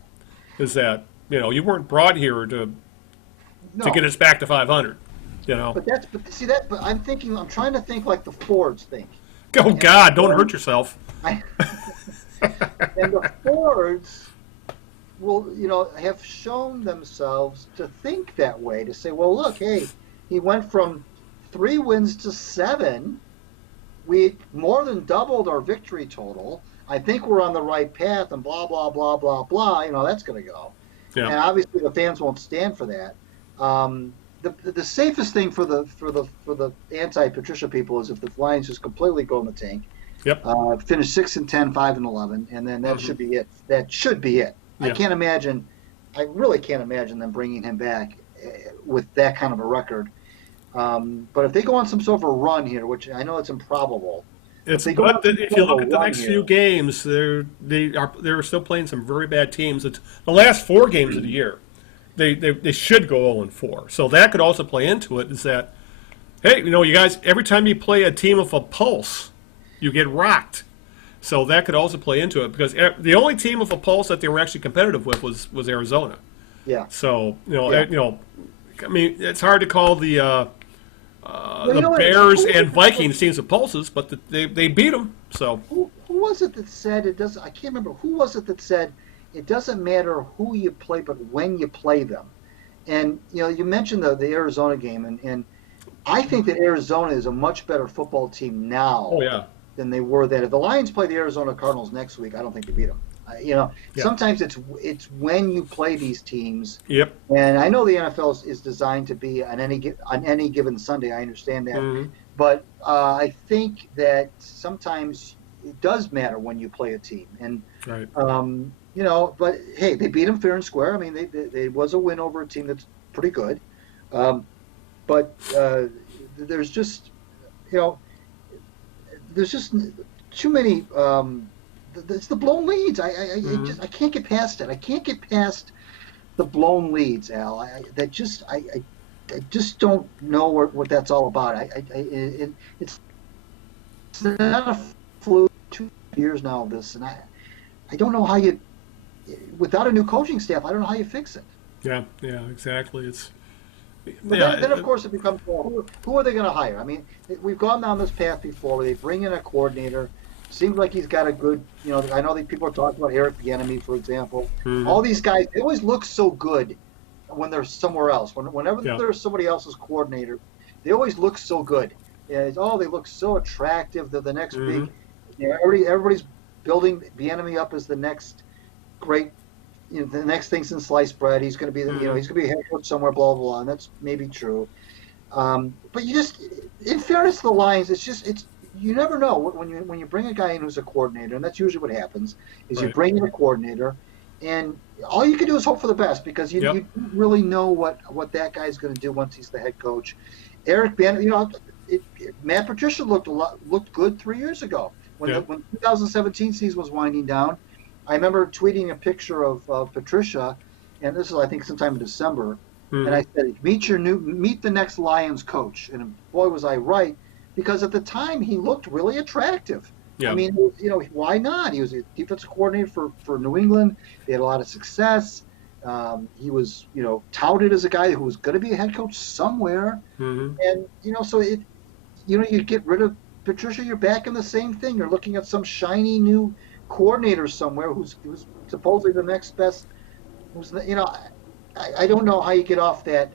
is that you weren't brought here to get us back to 500. But I'm trying to think like the Fords think. Oh, God, don't hurt yourself. And the Fords will, have shown themselves to think that way, to say, well, look, hey, he went from 3 wins to 7. We more than doubled our victory total. I think we're on the right path, and blah, blah, blah, blah, blah. That's going to go. Yeah. And obviously the fans won't stand for that. The safest thing for the anti-Patricia people is if the Lions just completely go in the tank. Yep. Finish 6-10, 5-11, and then that should be it. That should be it. Yeah. I really can't imagine them bringing him back with that kind of a record. But if they go on some sort of a run here, which I know it's improbable. If you look at the next few games, they're still playing some very bad teams. It's the last 4 games of the year. They should go 0-4. So that could also play into it, is that, hey, you guys, every time you play a team with a pulse, you get rocked. So that could also play into it, because the only team with a pulse that they were actually competitive with was Arizona. Yeah. So, I mean, it's hard to call the Bears and Vikings teams with pulses, but they beat them. So who was it that said it doesn't? I can't remember. Who was it that said it doesn't matter who you play, but when you play them? And you mentioned the Arizona game, and I think that Arizona is a much better football team now than they were then. If the Lions play the Arizona Cardinals next week, I don't think they beat them. Sometimes it's when you play these teams. Yep. And I know the NFL is designed to be on any given Sunday. I understand that, but I think that sometimes it does matter when you play a team. And But hey, they beat them fair and square. I mean, they was a win over a team that's pretty good. Um, but there's just, you know, there's just too many. It's the blown leads. I can't get past it. I can't get past the blown leads, Al. I just don't know what that's all about. It's not a fluke. 2 years now of this, and I don't know how you, without a new coaching staff, I don't know how you fix it. Yeah, exactly. But then of course, it becomes, well, who are they going to hire? I mean, we've gone down this path before where they bring in a coordinator. Seems like he's got a good, I know that people are talking about Eric Bieniemy, for example. Mm-hmm. All these guys, they always look so good when they're somewhere else. Whenever they're somebody else's coordinator, they always look so good. They look so attractive. They're the next big. Everybody's building Bieniemy up as the next great, the next thing since sliced bread. He's going to be, he's going to be a head coach somewhere, blah, blah, blah, and that's maybe true. But you just, in fairness to the Lions, it's you never know when you bring a guy in who's a coordinator, and that's usually what happens, is you bring in a coordinator, and all you can do is hope for the best because you don't really know what that guy's going to do once he's the head coach. Eric Bieniemy, Matt Patricia looked good 3 years ago. When the 2017 season was winding down, I remember tweeting a picture of Patricia, and this is, I think, sometime in December, and I said, meet the next Lions coach. And boy, was I right, because at the time he looked really attractive. Yeah. I mean, why not? He was a defensive coordinator for New England. They had a lot of success. He was, touted as a guy who was going to be a head coach somewhere. Mm-hmm. And, so you get rid of Patricia, you're back in the same thing. You're looking at some shiny new coordinator somewhere who's supposedly the next best. I don't know how you get off that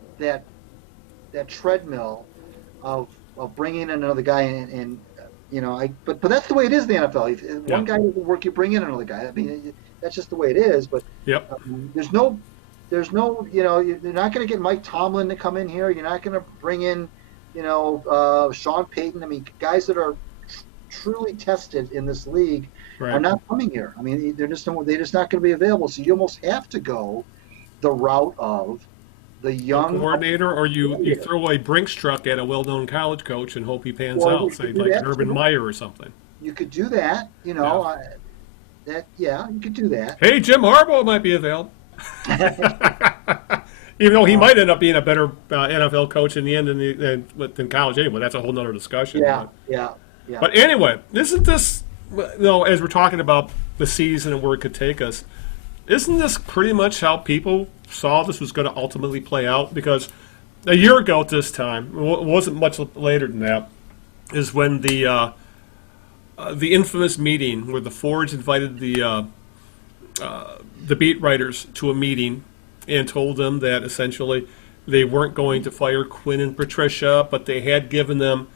treadmill of bringing in another guy and but that's the way it is in the NFL. If one guy doesn't work, you bring in another guy. I mean, that's just the way it is. But there's no, you're not going to get Mike Tomlin to come in here. You're not going to bring in, Sean Payton. I mean, guys that are truly tested in this league are not coming here. I mean, they're just not going to be available. So you almost have to go the route of the young coordinator, or you throw a Brinks truck at a well-known college coach and hope he pans out, say like Urban Meyer or something. You could do that, you could do that. Hey, Jim Harbaugh might be available. Even though he might end up being a better NFL coach in the end than college anyway. That's a whole nother discussion. Yeah. But anyway, isn't this, as we're talking about the season and where it could take us, isn't this pretty much how people saw this was going to ultimately play out? Because a year ago at this time, it wasn't much later than that, is when the infamous meeting where the Fords invited the beat writers to a meeting and told them that essentially they weren't going to fire Quinn and Patricia, but they had given them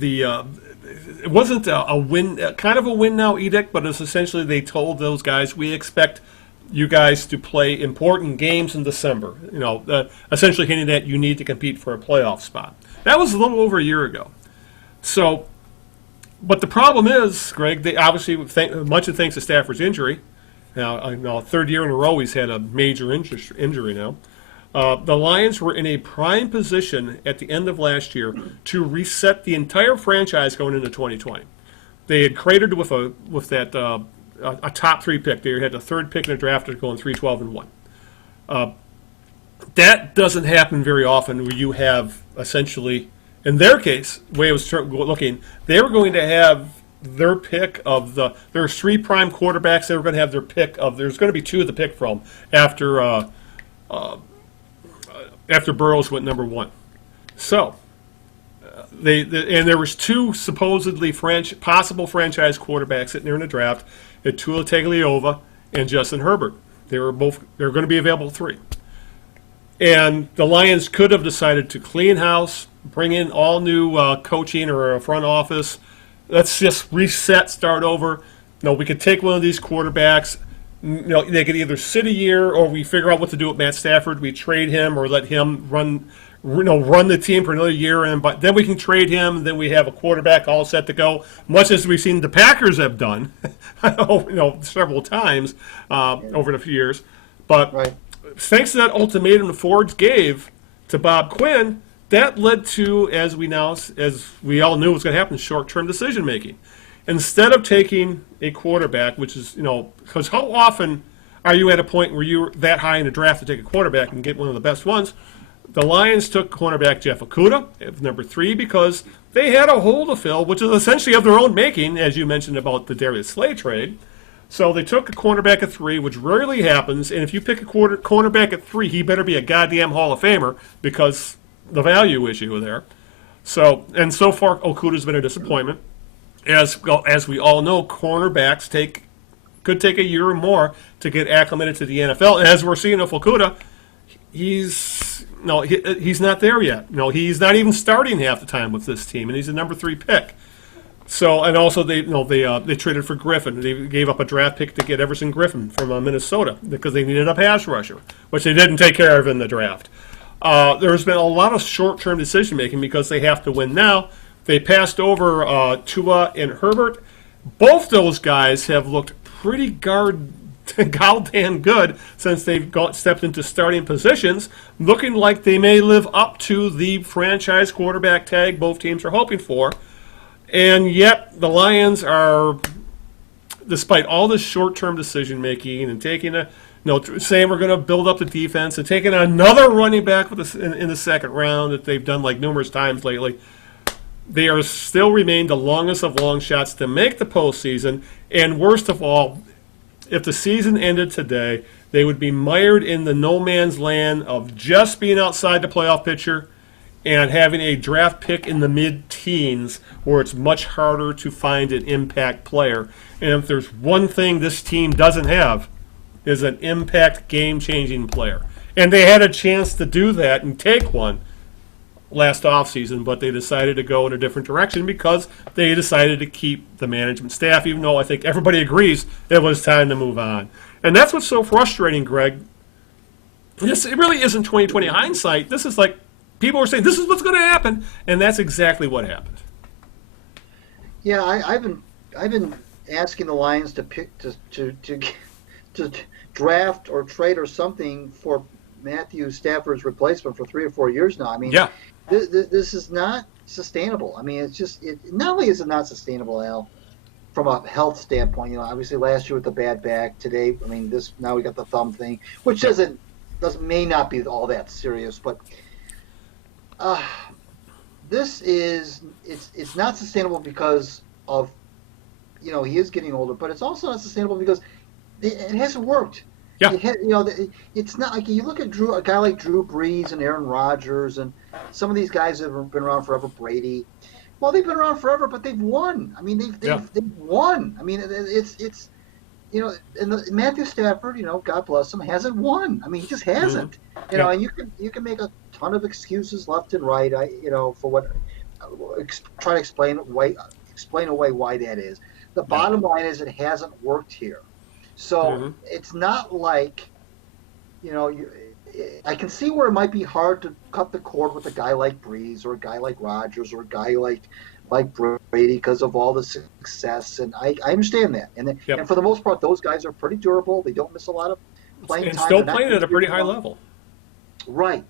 it wasn't a win, kind of a win now edict, but it's essentially they told those guys, we expect you guys to play important games in December. Essentially hinting that you need to compete for a playoff spot. That was a little over a year ago. So, but the problem is, Greg, they obviously much of thanks to Stafford's injury. Now, third year in a row he's had a major injury now. The Lions were in a prime position at the end of last year to reset the entire franchise going into 2020. They had cratered with that a top 3 pick. They had the 3rd pick in the draft after going 3-12-1. That doesn't happen very often where you have essentially, in their case, the way it was looking, they were going to have their pick of there's 3 prime quarterbacks. They were going to have their pick of, there's going to be 2 to pick from after Burrows went number 1. So, and there was 2 supposedly possible franchise quarterbacks sitting there in the draft, Tua Tagovailoa and Justin Herbert. They were going to be available 3. And the Lions could have decided to clean house, bring in all new coaching or a front office. Let's just reset, start over. We could take one of these quarterbacks. They could either sit a year, or we figure out what to do with Matt Stafford. We trade him or let him run run the team for another year, but then we can trade him. And then we have a quarterback all set to go, much as we've seen the Packers have done, several times over the few years. But Right. thanks to that ultimatum the Fords gave to Bob Quinn, that led to, as we all knew was going to happen, short-term decision making. Instead of taking a quarterback, which is, because how often are you at a point where you're that high in the draft to take a quarterback and get one of the best ones? The Lions took cornerback Jeff Okudah at number 3 because they had a hole to fill, which is essentially of their own making, as you mentioned about the Darius Slay trade. So they took a cornerback at 3, which rarely happens, and if you pick a cornerback at 3, he better be a goddamn Hall of Famer because the value issue there. So far, Okudah's been a disappointment. As we all know, cornerbacks could take a year or more to get acclimated to the NFL. And as we're seeing with Okudah, he's not there yet. He's not even starting half the time with this team, and he's a number 3 pick. So, and also they traded for Griffin. They gave up a draft pick to get Everson Griffin from Minnesota because they needed a pass rusher, which they didn't take care of in the draft. There's been a lot of short-term decision-making because they have to win now. They passed over Tua and Herbert. Both those guys have looked pretty goddamn good since they've stepped into starting positions, looking like they may live up to the franchise quarterback tag both teams are hoping for. And yet the Lions are, despite all this short-term decision-making and taking saying we're going to build up the defense and taking another running back in the second round that they've done like numerous times lately, they are still remain the longest of long shots to make the postseason. And worst of all, if the season ended today, they would be mired in the no man's land of just being outside the playoff picture and having a draft pick in the mid-teens where it's much harder to find an impact player. And if there's one thing this team doesn't have, is an impact game-changing player. And they had a chance to do that and take one last offseason, but they decided to go in a different direction because they decided to keep the management staff, even though I think everybody agrees it was time to move on. And that's what's so frustrating, Greg. It really isn't 2020 hindsight. This is like people were saying, this is what's going to happen, and that's exactly what happened. Yeah, I've been asking the Lions to pick to draft or trade or something for Matthew Stafford's replacement for 3 or 4 years now. I mean, yeah. This is not sustainable. I mean, not only is it not sustainable, Al, from a health standpoint. Obviously last year with the bad back. Today, I mean, now we got the thumb thing, which may not be all that serious, but it's not sustainable because of he is getting older, but it's also not sustainable because it hasn't worked. Yeah. It's not like you look at a guy like Drew Brees and Aaron Rodgers and some of these guys that have been around forever. Brady, well, they've been around forever, but they've won. I mean, they've won. I mean, it's and Matthew Stafford, God bless him, hasn't won. I mean, he just hasn't. Mm-hmm. And you can make a ton of excuses left and right. For what try to explain away why that is. The bottom line is it hasn't worked here. So it's not like, I can see where it might be hard to cut the cord with a guy like Breeze or a guy like Rodgers or a guy like Brady because of all the success, and I understand that. And and for the most part, those guys are pretty durable. They don't miss a lot of playing time. And still playing at a pretty high level. Right.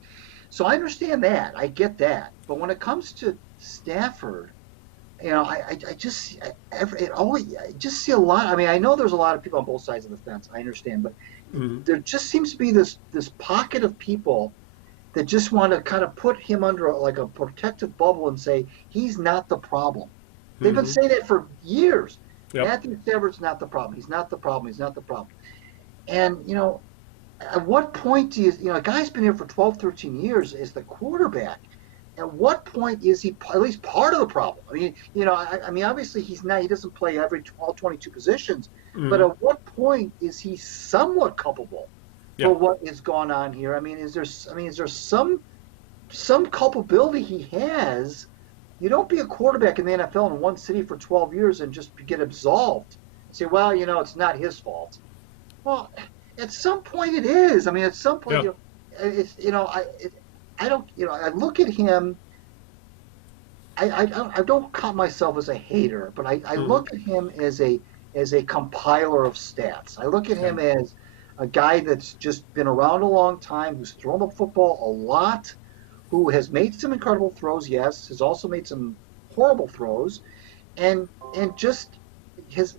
So I understand that. I get that. But when it comes to Stafford, I just see a lot. I mean, I know there's a lot of people on both sides of the fence. I understand, but there just seems to be this pocket of people that just want to kind of put him under a protective bubble and say he's not the problem. They've been saying that for years. Yep. Matthew Stafford's not the problem. He's not the problem. He's not the problem. And at what point do you? A guy's been here for 12, 13 years as the quarterback. At what point is he at least part of the problem? I mean, I mean, obviously he's not. He doesn't play all 22 positions. But at what point is he somewhat culpable for what has gone on here? I mean, is there some culpability he has? You don't be a quarterback in the NFL in one city for 12 years and just get absolved. Say, well, it's not his fault. Well, at some point it is. I mean, at some point, I don't, I look at him. I don't count myself as a hater, but I look at him as a compiler of stats. I look at him as a guy that's just been around a long time, who's thrown the football a lot, who has made some incredible throws, yes, has also made some horrible throws, and just has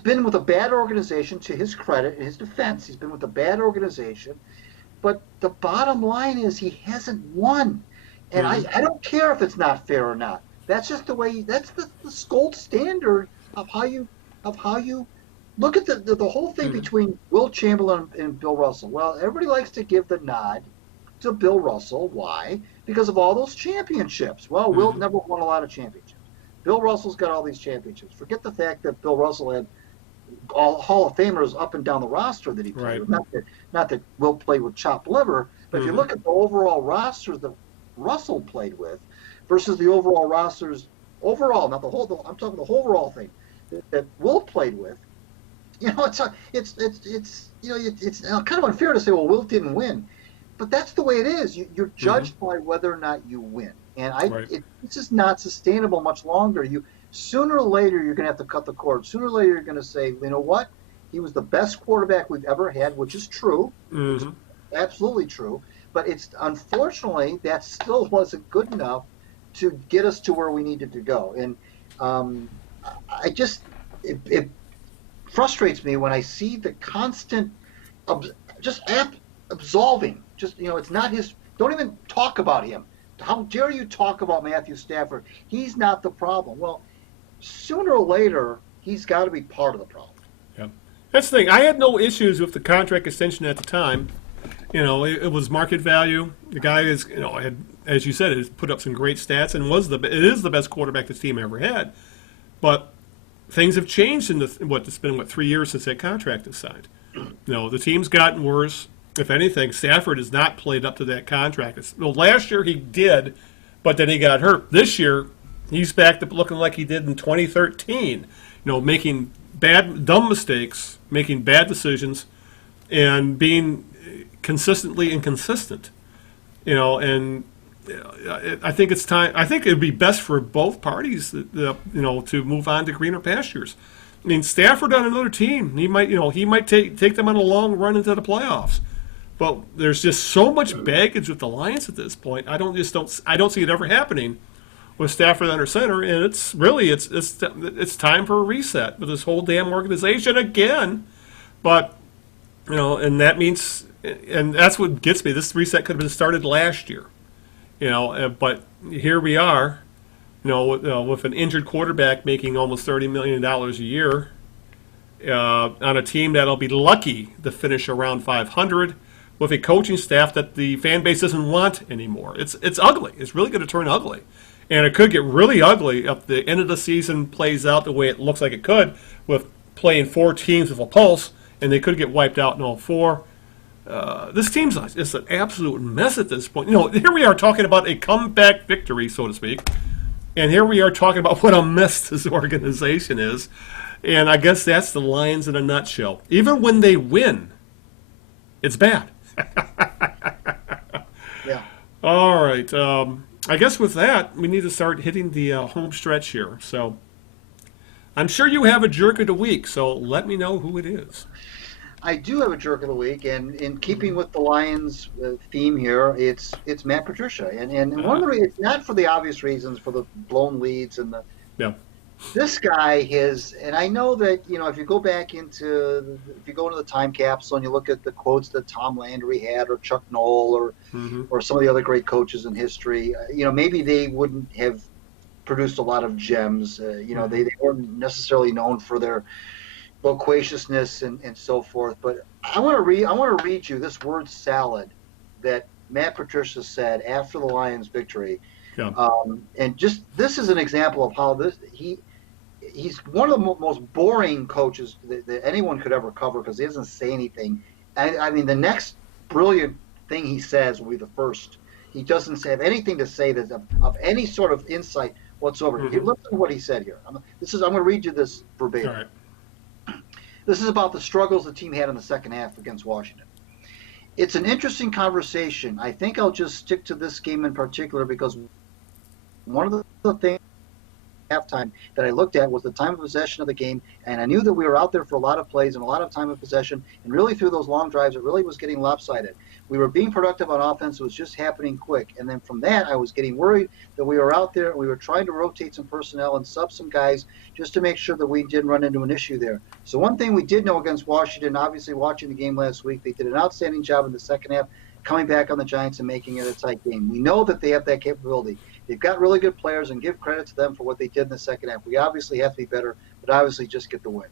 been with a bad organization. To his credit, in his defense, he's been with a bad organization. But the bottom line is he hasn't won. And I don't care if it's not fair or not. That's just the way. That's the gold standard of how you look at the whole thing between Will Chamberlain and Bill Russell. Well, everybody likes to give the nod to Bill Russell. Why? Because of all those championships. Well, Will never won a lot of championships. Bill Russell's got all these championships. Forget the fact that Bill Russell had all Hall of Famers up and down the roster that he played with. Not that Will played with chopped liver, but if you look at the overall rosters that Russell played with versus the overall rosters, overall, not the whole, I'm talking the whole overall thing that Will played with, it's kind of unfair to say, well, Will didn't win. But that's the way it is. You're judged by whether or not you win. And it's just not sustainable much longer. Sooner or later, you're going to have to cut the cord. Sooner or later, you're going to say, you know what? He was the best quarterback we've ever had, which is true. Absolutely true. But unfortunately, that still wasn't good enough to get us to where we needed to go. And it frustrates me when I see the constant absolving. It's not his. Don't even talk about him. How dare you talk about Matthew Stafford? He's not the problem. Well, sooner or later, he's got to be part of the problem. Yeah, that's the thing. I had no issues with the contract extension at the time. It was market value. The guy is, had, as you said, has put up some great stats and it is the best quarterback this team ever had. But things have changed in it's been 3 years since that contract is signed. The team's gotten worse. If anything, Stafford has not played up to that contract. Last year he did, but then he got hurt. This year, he's back to looking like he did in 2013. Making dumb mistakes, making bad decisions, and being consistently inconsistent. And I think it's time. I think it'd be best for both parties, to move on to greener pastures. I mean, Stafford on another team, he might take them on a long run into the playoffs. But there's just so much baggage with the Lions at this point. I don't see it ever happening with Stafford under center, and it's time for a reset with this whole damn organization again. But and that means, and that's what gets me. This reset could have been started last year, But here we are, with an injured quarterback making almost $30 million a year, on a team that'll be lucky to finish around 500. With a coaching staff that the fan base doesn't want anymore. It's ugly. It's really going to turn ugly. And it could get really ugly if the end of the season plays out the way it looks like it could, with playing 4 teams with a pulse, and they could get wiped out in all 4. This team's just an absolute mess at this point. Here we are talking about a comeback victory, so to speak, and here we are talking about what a mess this organization is. And I guess that's the Lions in a nutshell. Even when they win, it's bad. Yeah. All right. I guess with that, we need to start hitting the home stretch here. So I'm sure you have a jerk of the week, so let me know who it is. I do have a jerk of the week, and in keeping with the Lions theme here, it's Matt Patricia. And one of the reasons, it's not for the obvious reasons, for the blown leads and the. Yeah. This guy and I know that, if you go into the time capsule and you look at the quotes that Tom Landry had, or Chuck Noll, or some of the other great coaches in history, maybe they wouldn't have produced a lot of gems. They weren't necessarily known for their loquaciousness and so forth. But I want to read you this word salad that Matt Patricia said after the Lions' victory. Yeah. And just this is an example of how he's one of the most boring coaches that anyone could ever cover, because he doesn't say anything. I mean, the next brilliant thing he says will be the first. He doesn't have anything to say that's of any sort of insight whatsoever. Listen to what he said here. I'm going to read you this verbatim. All right. This is about the struggles the team had in the second half against Washington. It's an interesting conversation. I think I'll just stick to this game in particular because one of the things halftime that I looked at was the time of possession of the game, and I knew that we were out there for a lot of plays and a lot of time of possession, and really through those long drives, it really was getting lopsided. We were being productive on offense, it was just happening quick, and then from that, I was getting worried that we were out there and we were trying to rotate some personnel and sub some guys just to make sure that we didn't run into an issue there. So one thing we did know against Washington, obviously watching the game last week, they did an outstanding job in the second half coming back on the Giants and making it a tight game. We know that they have that capability. They've got really good players, and give credit to them for what they did in the second half. We obviously have to be better, but obviously just get the win.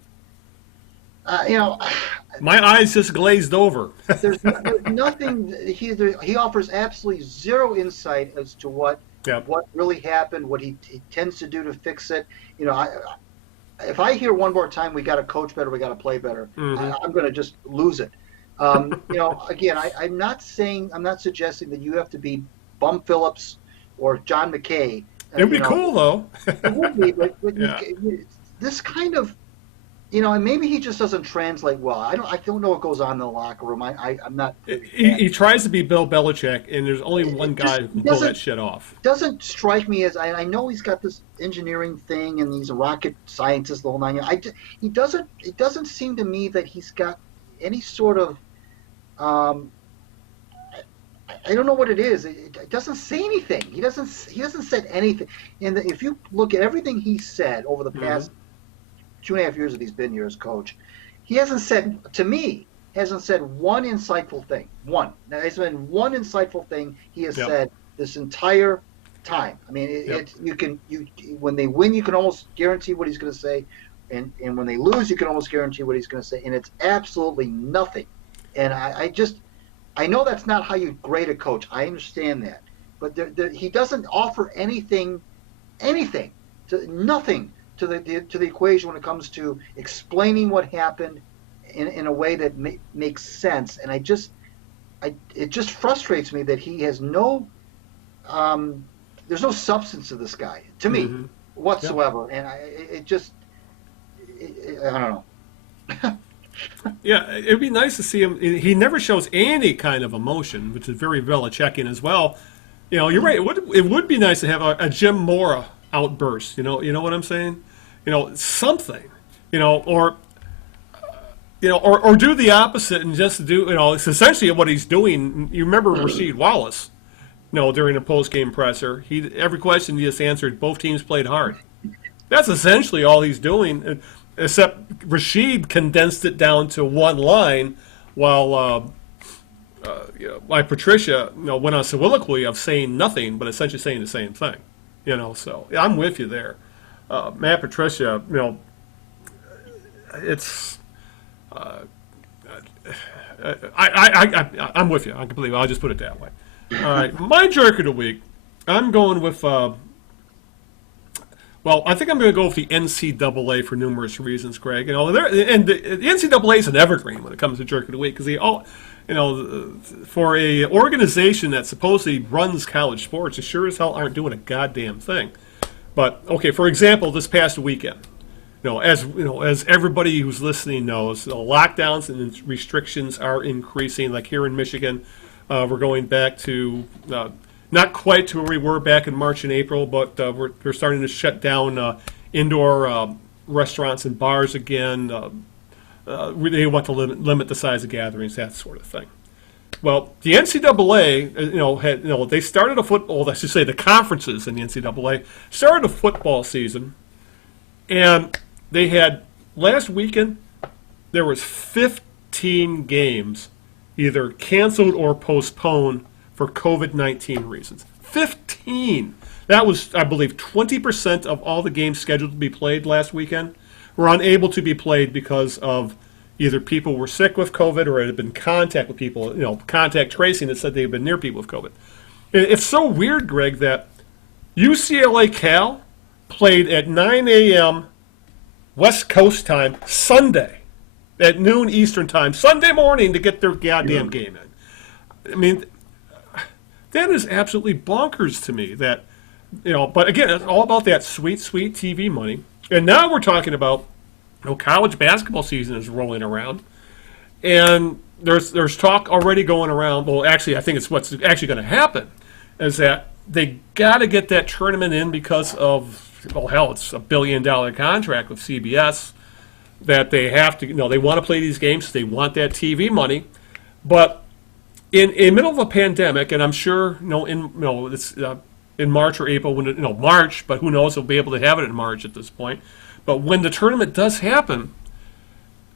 My eyes just glazed over. there's nothing. He offers absolutely zero insight as to what really happened, what he tends to do to fix it. If I hear one more time, we got to coach better, we got to play better, I'm going to just lose it. Again, I'm not suggesting that you have to be Bum Phillips or John McKay. It'd be cool, though. It would be, but this kind of, and maybe he just doesn't translate well. I don't know what goes on in the locker room. I'm not. He tries to be Bill Belichick, and there's only one guy who can pull that shit off. Doesn't strike me as I know he's got this engineering thing, and he's a rocket scientist the whole nine. It doesn't seem to me that he's got any sort of. I don't know what it is. It doesn't say anything. He hasn't said anything. And if you look at everything he said over the past 2.5 years that he's been here as coach, he hasn't said one insightful thing. One. Now, there's been one insightful thing he has said this entire time. I mean, when they win, you can almost guarantee what he's going to say, and when they lose, you can almost guarantee what he's going to say, and it's absolutely nothing. And I know that's not how you grade a coach. I understand that, but he doesn't offer nothing to the equation when it comes to explaining what happened in a way that makes sense. And it just frustrates me that he has no there's no substance to this guy to me whatsoever. And I don't know. Yeah, it'd be nice to see him. He never shows any kind of emotion, which is very Belichickian as well. You're right. It would be nice to have a Jim Mora outburst. You know what I'm saying? Something. Or do the opposite and just do. It's essentially what he's doing. You remember Rasheed Wallace? During the post-game presser, every question he just answered. Both teams played hard. That's essentially all he's doing. Except Rasheed condensed it down to one line, while Patricia went on soliloquy of saying nothing, but essentially saying the same thing. So I'm with you there. Matt Patricia, it's I'm with you. I completely. I'll just put it that way. All right, my jerk of the week. I'm going with. Well, I think I'm going to go with the NCAA for numerous reasons, Greg. And the NCAA is an evergreen when it comes to jerk of the week because for a organization that supposedly runs college sports, they sure as hell aren't doing a goddamn thing. But okay, for example, this past weekend, as everybody who's listening knows, lockdowns and restrictions are increasing. Like here in Michigan, we're going back to. Not quite to where we were back in March and April, but we're starting to shut down indoor restaurants and bars again. They want to limit the size of gatherings, that sort of thing. Well, the NCAA, they started a football. I should say the conferences in the NCAA started a football season, and they had last weekend there was 15 games either canceled or postponed for COVID-19 reasons. 15! That was, I believe, 20% of all the games scheduled to be played last weekend were unable to be played because of either people were sick with COVID or had been in contact with people, contact tracing that said they had been near people with COVID. It's so weird, Greg, that UCLA Cal played at 9 a.m. West Coast time Sunday at noon Eastern time, Sunday morning to get their goddamn game in. I mean, that is absolutely bonkers to me. That, but again, it's all about that sweet, sweet TV money. And now we're talking about, college basketball season is rolling around, And there's talk already going around. Well, actually, I think it's what's actually going to happen is that they got to get that tournament in because of, well, hell, it's $1 billion contract with CBS that they have to, they want to play these games. They want that TV money. But in middle of a pandemic, and I'm sure, it's in March or April, March, but who knows, they'll be able to have it in March at this point. But when the tournament does happen,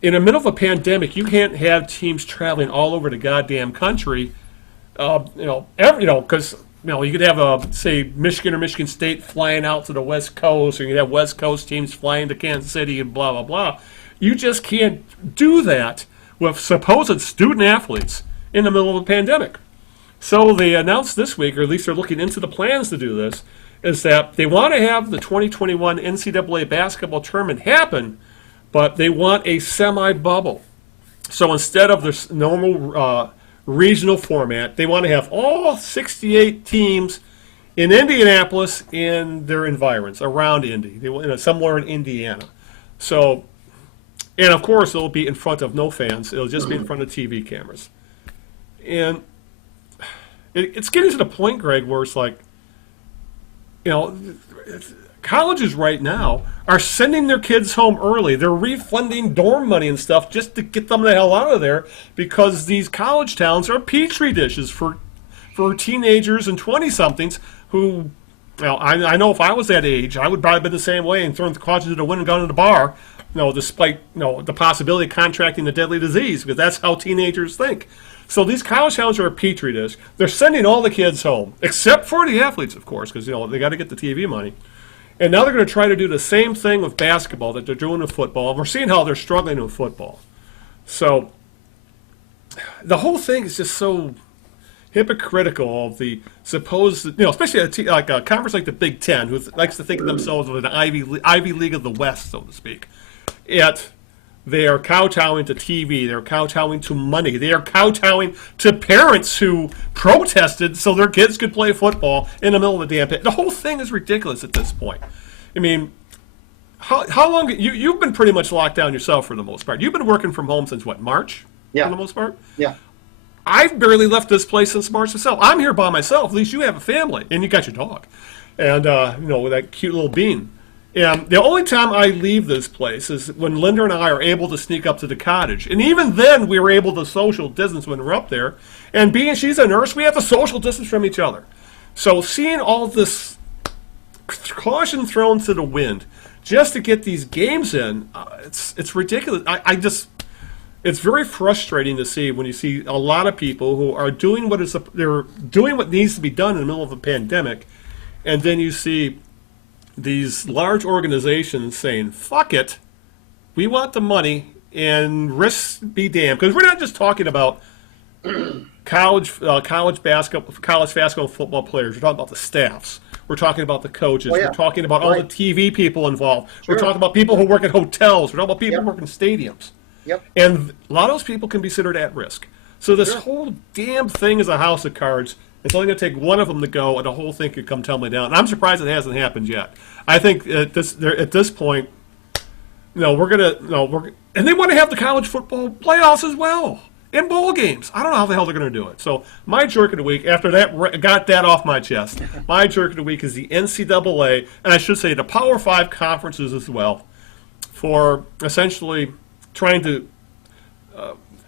in the middle of a pandemic, you can't have teams traveling all over the goddamn country, because you could have say Michigan or Michigan State flying out to the West Coast, or you could have West Coast teams flying to Kansas City and blah blah blah. You just can't do that with supposed student athletes in the middle of a pandemic. So they announced this week, or at least they're looking into the plans to do this, is that they want to have the 2021 NCAA basketball tournament happen, but they want a semi-bubble. So instead of the normal regional format, they want to have all 68 teams in Indianapolis and their environs around Indy, somewhere in Indiana. So, and of course, it'll be in front of no fans. It'll just be in front of TV cameras. And it's getting to the point, Greg, where it's like, colleges right now are sending their kids home early. They're refunding dorm money and stuff just to get them the hell out of there because these college towns are petri dishes for teenagers and 20-somethings who, I know if I was that age, I would probably been the same way and thrown the caution to the wind and gone to the bar, despite the possibility of contracting a deadly disease, because that's how teenagers think. So these college towns are a petri dish. They're sending all the kids home, except for the athletes, of course, because they got to get the TV money. And now they're going to try to do the same thing with basketball that they're doing with football. And we're seeing how they're struggling with football. So the whole thing is just so hypocritical of the supposed, especially like a conference like the Big Ten, who likes to think of themselves as an Ivy League of the West, so to speak. Yet they are kowtowing to TV. They're kowtowing to money. They are kowtowing to parents who protested so their kids could play football in the middle of the damn pit. The whole thing is ridiculous at this point. I mean, how long? You've been pretty much locked down yourself for the most part. You've been working from home since what, March? Yeah. For the most part? Yeah. I've barely left this place since March myself. I'm here by myself. At least you have a family, and you got your dog, and with that cute little Bean. And the only time I leave this place is when Linda and I are able to sneak up to the cottage. And even then, we were able to social distance when we're up there. And being she's a nurse, we have to social distance from each other. So seeing all this caution thrown to the wind just to get these games in, it's ridiculous. It's very frustrating to see when you see a lot of people who are doing they're doing what needs to be done in the middle of a pandemic, and then you see these large organizations saying, fuck it, we want the money, and risks be damned. Because we're not just talking about college basketball, football players. We're talking about the staffs. We're talking about the coaches. Oh, yeah. We're talking about all the TV people involved. Sure. We're talking about people who work at hotels. We're talking about people who work in stadiums. Yep. And a lot of those people can be considered at risk. So this whole damn thing is a house of cards. It's only going to take one of them to go, and the whole thing could come tumbling down. And I'm surprised it hasn't happened yet. I think at this point, and they want to have the college football playoffs as well in bowl games. I don't know how the hell they're going to do it. So my jerk of the week, after that, got that off my chest. My jerk of the week is the NCAA, and I should say the Power 5 conferences as well, for essentially trying to,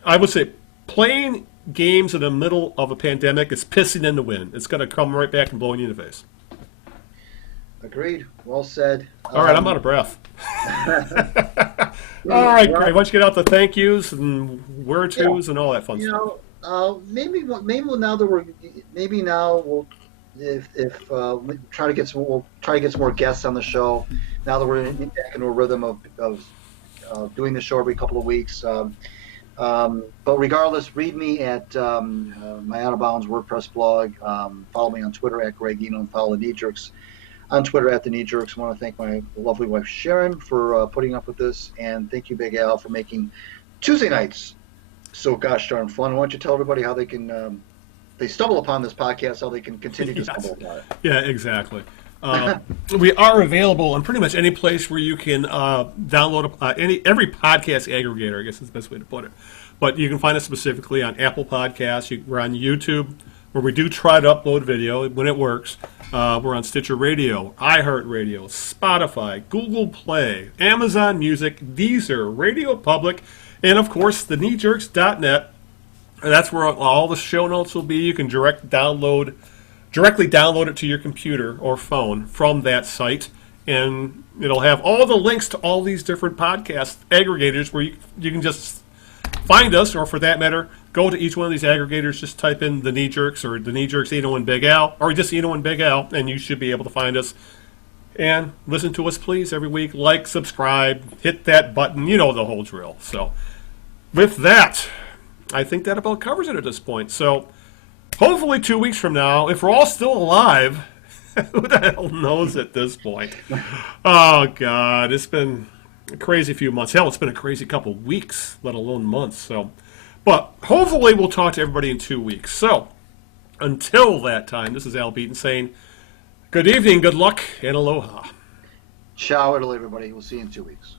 I would say, playing games in the middle of a pandemic is pissing in the wind. It's going to come right back and blow you in the face. Agreed. Well said. All right, I'm out of breath. All right, Greg, why don't you get out the thank yous and where to's and all that fun stuff. Maybe now we'll we'll try to get some more guests on the show. Now that we're back into a rhythm of doing the show every couple of weeks. But regardless, read me at my Out of Bounds WordPress blog. Follow me on Twitter at Greg Eno, and follow the Knee Jerks on Twitter at the Knee Jerks. I want to thank my lovely wife Sharon for putting up with this, and thank you, Big Al, for making Tuesday nights so gosh darn fun. Why don't you tell everybody how they can, they stumble upon this podcast, how they can continue to stumble upon it? Yeah, exactly. We are available on pretty much any place where you can download every podcast aggregator, I guess is the best way to put it. But you can find us specifically on Apple Podcasts. We're on YouTube, where we do try to upload video when it works. We're on Stitcher Radio, iHeartRadio, Spotify, Google Play, Amazon Music, Deezer, Radio Public, and of course the kneejerks.net. That's where all the show notes will be. You can directly download it to your computer or phone from that site, and it'll have all the links to all these different podcast aggregators where you can just find us, or for that matter, go to each one of these aggregators, just type in the Knee Jerks or the Knee Jerks Eno and Big Al, or just Eno and Big Al, and you should be able to find us. And listen to us, please, every week. Like, subscribe, hit that button. You know the whole drill. So with that, I think that about covers it at this point. So hopefully 2 weeks from now, if we're all still alive, who the hell knows at this point? Oh, God, it's been a crazy few months. Hell, it's been a crazy couple weeks, let alone months. So, but hopefully we'll talk to everybody in 2 weeks. So until that time, this is Al Beaton saying good evening, good luck, and aloha. Ciao, Italy, everybody. We'll see you in 2 weeks.